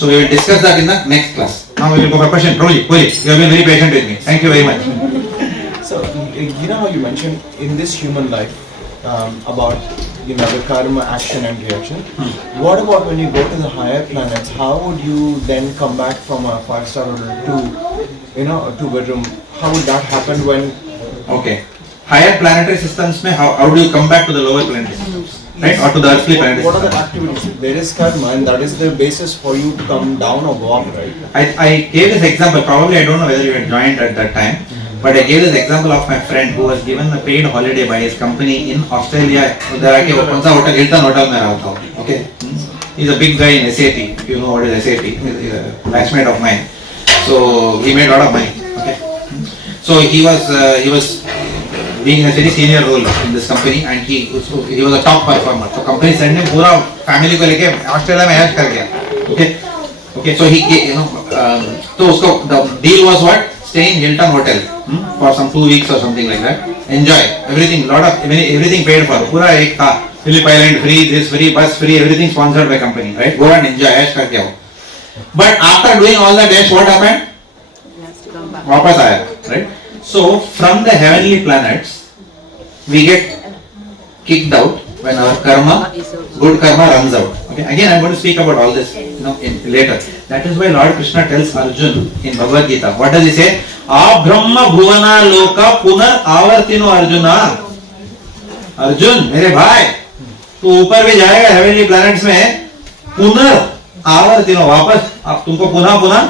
So we will discuss that in the next class. Now we will go for question. Prabhuji, you have been very patient with me. Thank you very much. So, you know how you mentioned in this human life about the karma, action and reaction. What about when you go to the higher planets? How would you then come back from a 5-star hotel to a 2-bedroom? How would that happen when? Okay. Higher planetary systems mein how do you come back to the lower planetary systems? Right? Or to the earthly planetary What are systems? the activities? There is karma and that is the basis for you to come down or go up, right? I gave this example, probably I don't know whether you had joined at that time, but I gave this example of my friend who was given a paid holiday by his company in Australia. उधर आके वो कौन सा hotel, Hilton hotel में रहा था. Okay, he's a big guy in SAP. If you know what is SAP, he's a batchmate of mine. So he made a lot of money. Okay, so he was being in a very senior role in this company and he was a top performer. So company sent him पूरा family को लेके Australia में ऐश कर गया. Okay, so he तो उसको the deal was what? Stay in Hilton hotel for some 2 weeks or something like that. Enjoy everything, everything paid for. पूरा एक था Phillip Island free, this free, bus free, everything sponsored by company, right? Go and enjoy, ऐश करके आओ. But after doing all that ash, what happened? वापस आया, right? So from the heavenly planets, we get kicked out when our karma, good karma runs out. Okay, again I am going to speak about all this, later. That is why Lord Krishna tells Arjun in Bhagavad Gita. What does he say? Abrahma bhuvana loka punar avartino Arjuna. Arjun, मेरे भाई, तू ऊपर भी जाएगा heavenly planets में, पुनर आवर्तिनो वापस, अब तुमको पुनः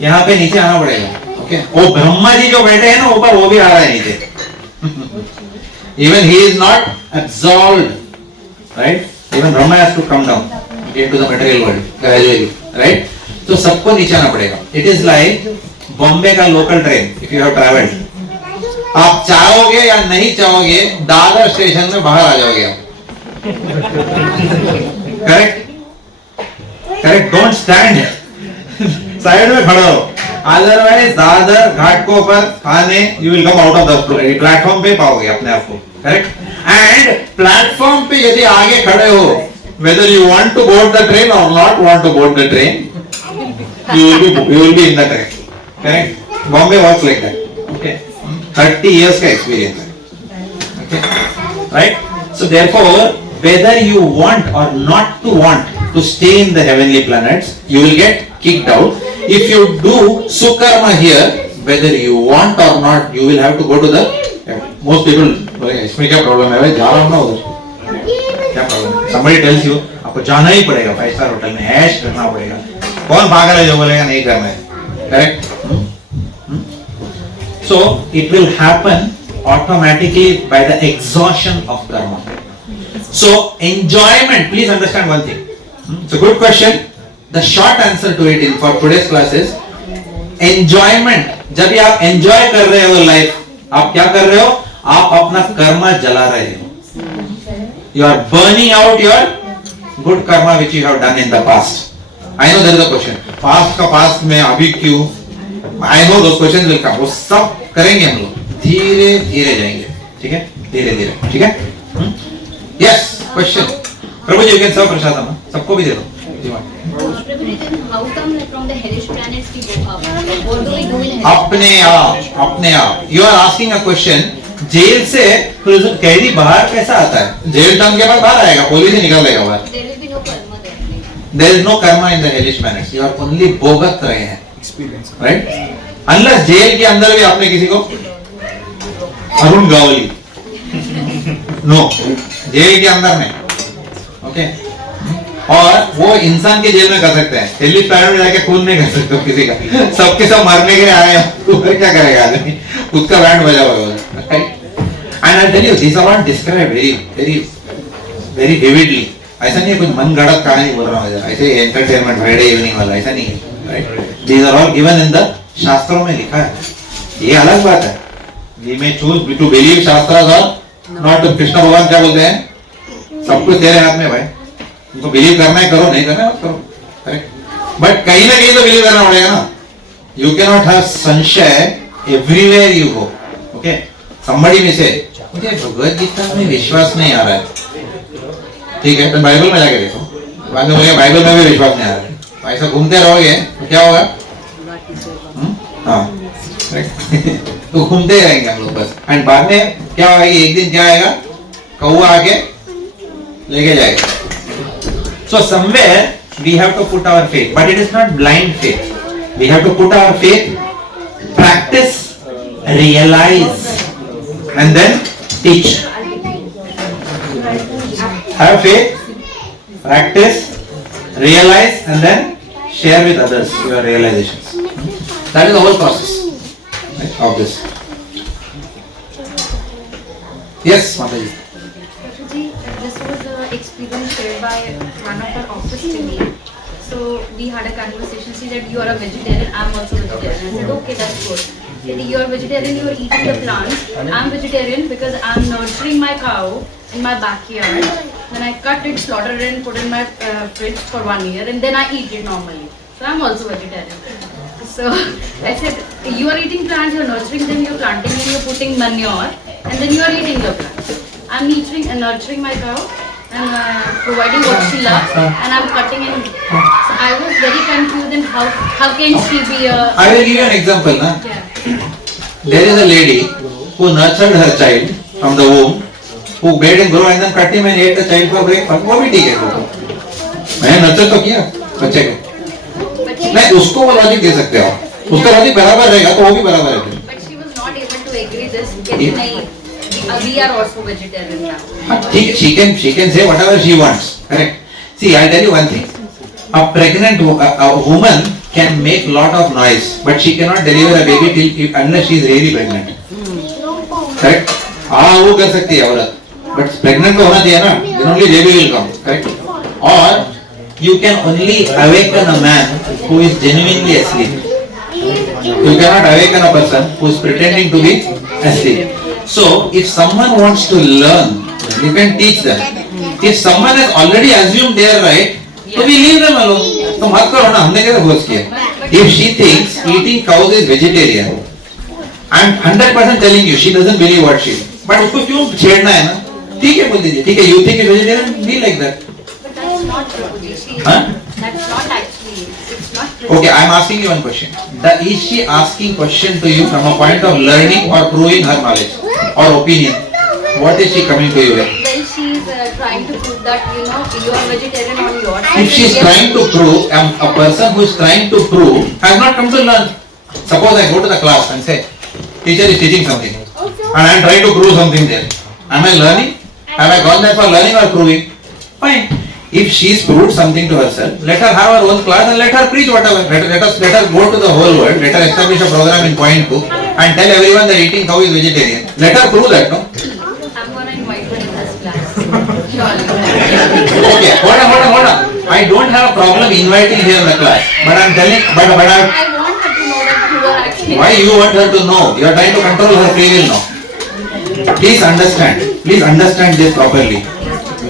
यहाँ पे नीचे आना पड़ेगा. Okay, वो ब्रह्मा जी जो बैठे हैं ना ऊपर, वो भी आ रहा है नीचे. Even he is not absolved, right? Even Brahma has to come down into the material world gradually, right? So सबको नीचे आना पड़ेगा. It is like बॉम्बे का local train. If you have travelled, आप चाहोगे या नहीं चाहोगे, दादर स्टेशन में बाहर आ जाओगे आप. Correct. Don't stand. साइड में खड़े हो. Otherwise, दादर घाट को ऊपर खाने, you will come out of the platform पे पाओगे अपने आप को. Correct? And platform पे यदि आगे खड़े हो, whether you want to board the train or not want to board the train, you will be in the train. Correct? Bombay works like that. Okay. 30 years का experience है. Okay. Right? So therefore, whether you want or not to want to stay in the heavenly planets, you will get kicked out. If you do sukarma here, whether you want or not, you will have to go to the. Most people बोलेंगे इसमें क्या problem है भाई, जा रहा हूँ ना उधर, क्या प्रॉब्लम है? Somebody tells you आपको जाना ही पड़ेगा 5-star होटल में, ऐश करना पड़ेगा. कौन पागल है जो बोलेगा नहीं करना है? Correct? So it will happen automatically by the exhaustion of karma. So enjoyment, please understand one thing. It's a good question. The short answer to it for today's class is enjoyment. जब भी आप enjoy कर रहे हो life, आप क्या कर रहे हो? आप अपना कर्मा जला रहे हो. You are burning out your good karma which you have done in the past. I know there is a question. Past का past में अभी क्यों? I know those questions will come. वो सब करेंगे हम लोग. धीरे धीरे जाएंगे. ठीक है? धीरे धीरे. ठीक है? Yes. Question. Prabhu ji, you can serve प्रसाद ना. सबको भी दे दो. How come from the hellish planets we go up? What do we do in अपने आप. You are asking a question. Jail से कैदी बाहर कैसा आता है? जेल टर्म के बाद बाहर आएगा, पुलिस ही निकाल देगा बाहर. There will be no karma there. There is no karma in the hellish planets. You are only भोगत रहे हैं. Experience. Right? Unless जेल के अंदर भी आपने किसी को अरुण गावली. No. जेल के अंदर में. Okay. और वो इंसान के जेल में कर सकते हैं. हेलिश प्लैनेट में जाके खून नहीं कर सकते किसी का. सबके सब मरने के लिए आए हैं. तो फिर क्या करेगा आदमी? खुद का बैंड बजा हुआ है. And I'll tell you, these are not described very vividly. ऐसा नहीं है कुछ मन गढ़ंत कहानी बोल रहा हूँ. ऐसे एंटरटेनमेंट फ्राइडे इवनिंग वाला ऐसा नहीं है. Right? These are all given in the शास्त्रों में लिखा है. ये अलग बात है. We may choose to believe शास्त्र or not. कृष्ण भगवान क्या बोलते हैं? सब कुछ तेरे हाथ में भाई. तुमको बिलीव करना है करो, नहीं करना है करो. करेक्ट. बट कहीं ना कहीं तो बिलीव करना पड़ेगा ना. यू कैन नॉट हैव संशय everywhere you go. Okay. somebody may say मुझे भगवद गीता में विश्वास नहीं आ रहा है. ठीक है, तो बाइबल में जाके देखो. बाद में बोलेंगे बाइबल में भी विश्वास नहीं आ रहा है. ऐसा घूमते रहोगे तो क्या होगा? हाँ, तो घूमते रहेंगे हम लोग बस. एंड बाद में क्या होगा? एक दिन क्या आएगा? कौवा आके लेके जाएगा. So somewhere we have to put our faith, but it is not blind faith. We have to put our faith, practice, realize, and then teach. Have faith, practice, realize, and then share with others your realizations. That is the whole process of this. Yes, Mataji. This was an experience shared by one of our office colleagues. So we had a conversation. She said, "You are a vegetarian. I'm also vegetarian." I said, "Okay, that's good." She said, "You are vegetarian. You are eating the plants. I'm vegetarian because I'm nurturing my cow in my backyard. Then I cut it, slaughter it, and put it in my fridge for 1 year, and then I eat it normally. So I'm also vegetarian." So I said, "You are eating plants. You're nurturing them. You're planting them. You're putting manure, and then you are eating the plants. I'm nurturing my cow and providing what she loves, and I'm cutting and." So I was very confused and how can she be a... I will give you an example. Na? Yeah. There is a lady who nurtured her child from the womb, who made him grow and then cut him and ate the child for breakfast. वो भी ठीक है तो. मैंने nurture तो किया बच्चे को. नहीं उसको वो लॉजिक दे सकते हो. उसका लॉजिक बराबर रहेगा तो वो भी बराबर है. But she was not able to agree this. कि नहीं, we are also vegetarian now. हाँ, ठीक है. She can say whatever she wants. Correct. See, I tell you one thing. A pregnant woman can make lot of noise, but she cannot deliver a baby unless she is really pregnant. Correct? हाँ वो कर सकती है औरत, but pregnant तो होना चाहिए ना. Then only baby will come. Correct? Or you can only awaken a man who is genuinely asleep. You cannot awaken a person who is pretending to be asleep. So if someone wants to learn, you can teach them. If someone has already assumed they are right, so we leave them alone. तो मत करो ना, हमने कैसे force किया? If she thinks eating cows is vegetarian, I'm 100% telling you she doesn't believe what she. But उसको क्यों छेड़ना है ना? ठीक है बोल दीजिए. ठीक है, you think it's vegetarian, be like that. But that's not true. Huh? That's not actually. It's not true. Okay, I'm asking you one question. Is she asking question to you from a point of learning or proving her knowledge or opinion? What is she coming to you with? Well, she's trying to prove that you are vegetarian on your side. If she is trying to prove, a person who is trying to prove has not come to learn. Suppose I go to the class and say, teacher is teaching something, and I am trying to prove something there. Am I learning? Have I gone there for learning or proving? Fine. If she has proved something to herself, let her have her own class and let her preach whatever. Let her go to the whole world. Let her establish a program in point 2 and tell everyone that eating cow is vegetarian. Let her prove that, no? I'm gonna invite her in this class. Surely. Okay, hold on. I don't have a problem inviting her in the class, but I'm telling, but I want her to know that you are actually. why you want her to know? You are trying to control her free will now. Please understand this properly.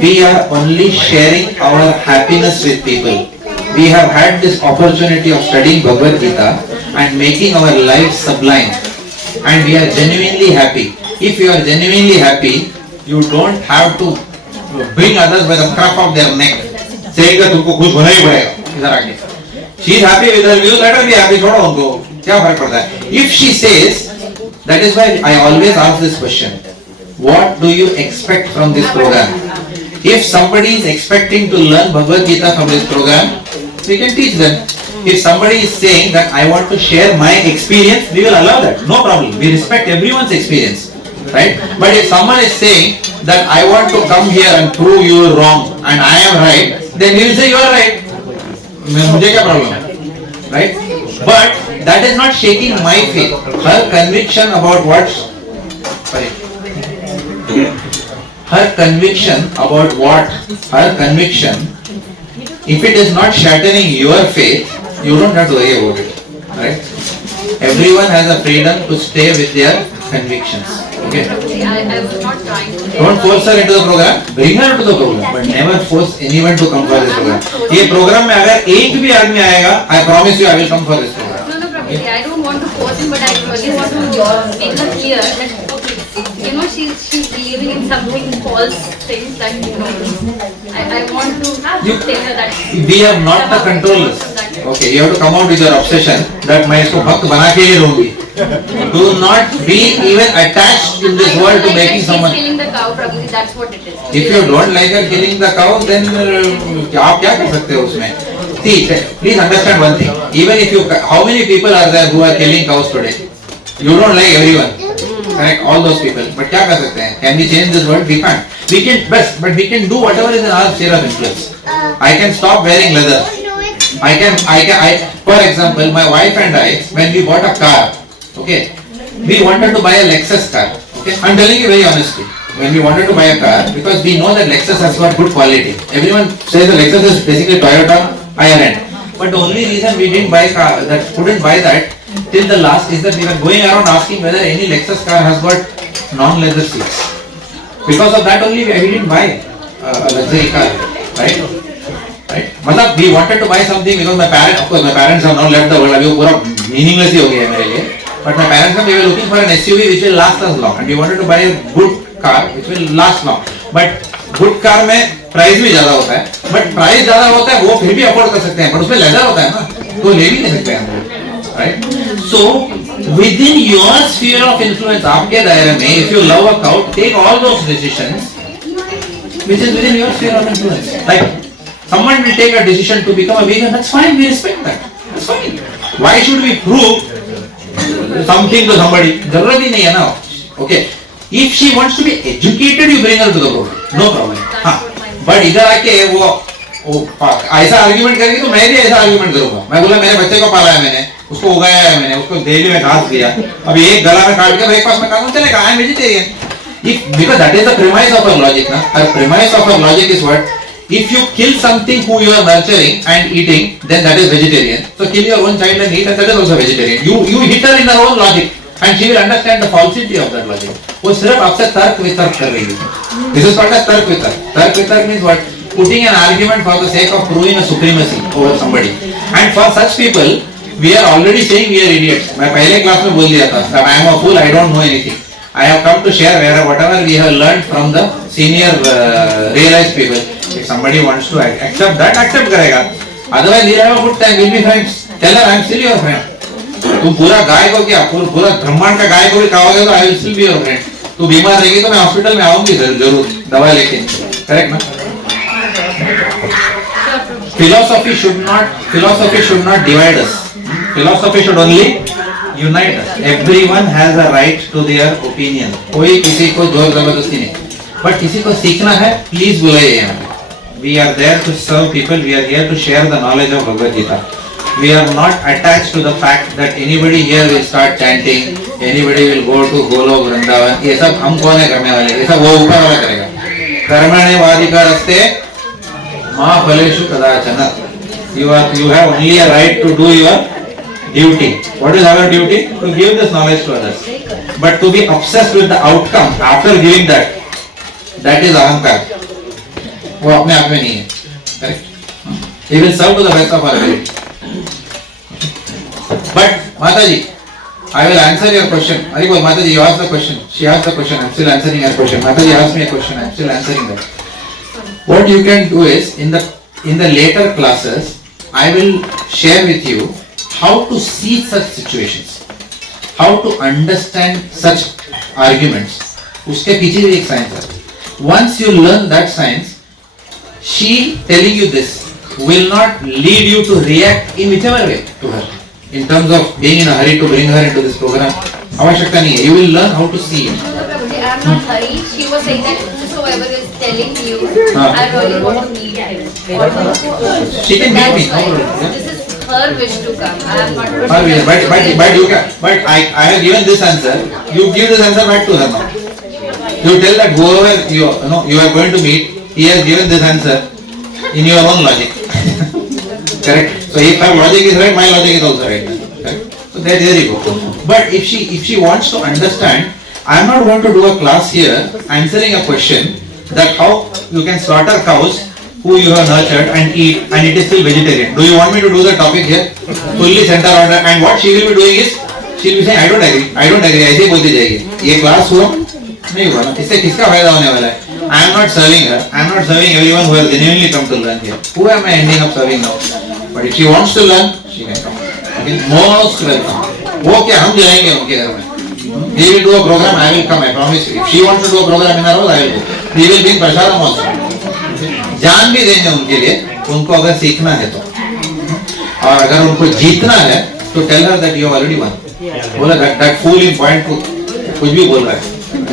We are only sharing our happiness with people. We have had this opportunity of studying Bhagavad Gita and making our lives sublime, and we are genuinely happy. If you are genuinely happy, you don't have to bring others by the scruff of their neck, saying that तुमको खुश होना ही पड़ेगा इधर आके. She is happy with her views, let her be happy. छोड़ो उनको, क्या फर्क पड़ता है? If she says, that is why I always ask this question: what do you expect from this program? If somebody is expecting to learn Bhagavad Gita from this program, we can teach them. If somebody is saying that I want to share my experience, we will allow that. No problem. We respect everyone's experience, right? But if someone is saying that I want to come here and prove you are wrong and I am right, then we will say you are right. मुझे क्या problem है, right? But that is not shaking my faith. Her conviction about what? Sorry. Her conviction about what? Her conviction, if it is not shattering your faith, you don't have to worry about it, right? Everyone has a freedom to stay with their convictions. Okay? I was not trying to. Don't force her into the program. Bring her to the program, but never force anyone to come for this program. ये program में अगर एक भी आदमी आएगा, I promise you I will come for this program. No, Prabhu, I don't want to force him, but I really want to make her clear that she's believing in something false things that I want to tell her that We are not the controllers. Okay, you have to come out with your obsession that मैं इसको भक्त बना के ही रहूंगी. Do not be even attached in this world to making someone. Killing the cow, Prabhu, that's what it is. If you don't like her killing the cow, then आप क्या कर सकते हो उसमें? See, please understand one thing. Even if you, how many people are there who are killing cows today? You don't like everyone, correct? All those people. But क्या कर सकते हैं? Can we change this world? We can't. We can best, but we can do whatever is in our sphere of influence. I can stop wearing leather. For example, my wife and I, when we bought a car, okay, we wanted to buy a Lexus car. Okay, I'm telling you very honestly. When we wanted to buy a car, because we know that Lexus has got good quality. Everyone says the Lexus is basically Toyota higher end. But the only reason we didn't buy car, couldn't buy that till the last is that we were going around asking whether any Lexus car has got non-leather seats. Because of that only we didn't buy a luxury car, right? Right? मतलब we wanted to buy something because my parents, of course my parents have now left the world. अभी वो पूरा meaningless ही हो गया है मेरे लिए. But my parents they were looking for an SUV which will last us long, and we wanted to buy a good car which will last long. But good car में price भी ज्यादा होता है. But प्राइस ज्यादा होता है वो फिर भी अफोर्ड कर सकते हैं. But उसमें लेदर होता है ना, तो ले भी नहीं सकते हैं हम लोग, right? So within your sphere of influence, आपके दायरे में, if you love a cow, take all those decisions which is within your sphere of influence. Like someone will take a decision to become a vegan, that's fine, we respect that. That's fine. Why should we prove something to somebody? जरूरत ही नहीं है ना. Okay. If she wants to be educated, you bring her to the program. No problem. हाँ. But इधर आके वो ऐसा argument करेगी तो मैं भी ऐसा आर्ग्यूमेंट करूंगा. मैं बोला मेरे बच्चे को पाला है मैंने, उसको उगाया है मैंने, उसको डेली में घास दिया. अभी एक गला में काट के ब्रेकफास्ट में खाता हूँ चलेगा. I am vegetarian. Because that is the premise of our logic, na. Our premise of our logic is what? If you kill something who you are nurturing and eating, then that is vegetarian. So kill your own child and eat, and that is also vegetarian. You hit her in her own logic, and she will understand the falsity of that logic. वो सिर्फ आपसे तर्क वितर्क कर रही है. This is called as तर्क वितर्क. तर्क वितर्क means what? Putting an argument for the sake of proving a supremacy over somebody. And for such people, we are already saying we are idiots. मैं पहले क्लास में बोल दिया था that I am a fool, I don't know anything. I have come to share whatever we have learned from the senior realized people. If somebody wants to accept that, accept करेगा. Otherwise, we have a good time. We'll be friends. Tell her I am still your friend. तुम पूरा गाय को क्या पूरा ब्रह्मांड का गाय को भी खाओगे तो I will still be your friend. तू बीमार रहेगी तो मैं हॉस्पिटल में आऊंगी जरूर दवा लेके. करेक्ट ना? Philosophy should not divide us. Philosophy should only unite us. Everyone has a right to their opinion. कोई किसी को जोर जबरदस्ती नहीं. But किसी को सीखना है, please बुलाइए यहाँ पे. We are there to serve people. We are here to share the knowledge of Bhagavad Gita. We are not attached to the fact that anybody here will start chanting. Anybody will go to Golok Vrindavan. ये सब हम कौन है करने वाले? ये सब वो ऊपर वाला करेगा. कर्मण्येवाधिकारस्ते मा फलेषु कदाचन. You have only a right to do your duty. What is our duty? To give this knowledge to others. But to be obsessed with the outcome after giving that is ahankar. वो अपने आप में नहीं है. Correct? He will serve to the best of our ability. But Mataji, I will answer your question. Haribol, Mataji, you asked the question. She asked the question. I'm still answering her question. Mataji asked me a question. I'm still answering that. What you can do is in the later classes, I will share with you how to see such situations, how to understand such arguments. उसके पीछे भी एक science है. Once you learn that science, she telling you this will not lead you to react in whichever way to her. In terms of being in a hurry to bring her into this program, आवश्यकता नहीं है. You will learn how to see it. I am not hurried. She was saying that whosoever is telling you, I really want to meet him. She can meet me. This is her wish to come. I am not. But you can. But I have given this answer. You give this answer back to her now. You tell that whoever you are going to meet, he has given this answer in your own logic. Correct. So if her logic is right, my logic is also right. Correct? So there you go. But if she wants to understand, I am not going to do a class here answering a question that how you can slaughter cows who you have nurtured and eat and it is still vegetarian. Do you want me to do the topic here? Fully center order. And what she will be doing is, she will be saying, I don't agree. ऐसे ही बोलती जाएगी. ये class हुआ नहीं हुआ ना. इससे किसका फायदा होने वाला है? I am not serving her. I am not serving everyone who has genuinely come to learn here. Who am I ending up serving now? But if she wants to learn, she can come. Okay, most welcome. वो क्या हम जाएंगे उनके घर में. They will do a program. I will come. I promise you. If she wants to do a program in her house, I will go. We will bring prasadam also. जान भी देंगे उनके लिए. उनको अगर सीखना है तो. और अगर उनको जीतना है, तो tell her that you have already won. बोला that fool in point को कुछ भी बोल रहा है.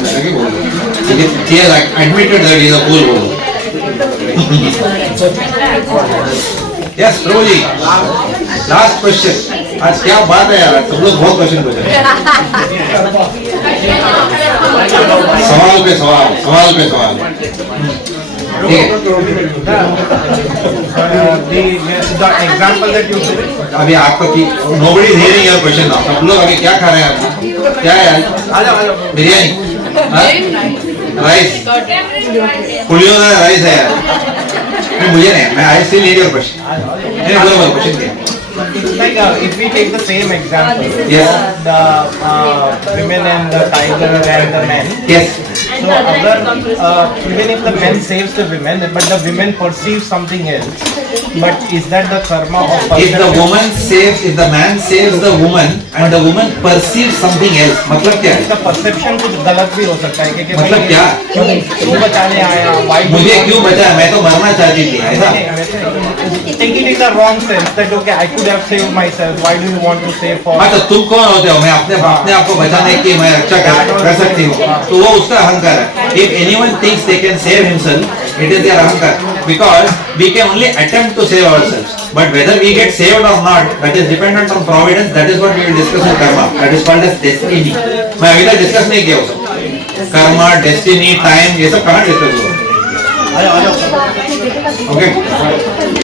ऐसा क्यों बोल रहा है? He has admitted that he is a fool. बोलो. Yes, Prabhu ji. Last question. आज क्या बात है यार, सब लोग बहुत क्वेश्चन पूछ रहे हैं. सवाल पे सवाल, सवाल पे सवाल. ठीक है. The example that you said. अभी आपको की nobody is hearing your question now. सब लोग अभी क्या खा रहे हैं? क्या है यार? बिरयानी. राइस. पुलियोना राइस है यार. मुझे नहीं, मैं I still need your question. नहीं बोलो क्वेश्चन क्या? Like if we take the same example, Yes. the women and the tiger and the men. Yes. So even if the man saves the women, but the women perceive something else. But is that the karma of If the perception? woman saves, if the man saves the woman and the woman perceives something else, मतलब क्या है? इसका perception कुछ गलत भी हो सकता है कि मतलब क्या? क्यों बचाने आया? Why? मुझे क्यों बचा? मैं तो मरना चाहती थी, ऐसा? Take it in the wrong sense that okay, I could have saved myself. Why do you want to save for? हाँ तो तुम कौन होते हो? मैं अपने आप को बचाने की मैं रक्षा कर सकती हूँ. तो वो उसका अहंकार है. If anyone thinks they can save himself, it is their ahankar. Because we can only attempt to save ourselves. But whether we get saved or not, that is dependent on providence. That is what we will discuss in karma. That is called as destiny. मैं अभी तक discuss नहीं किया वो सब. Karma, destiny, time, ये सब कहाँ डिस्कस हुआ? Okay.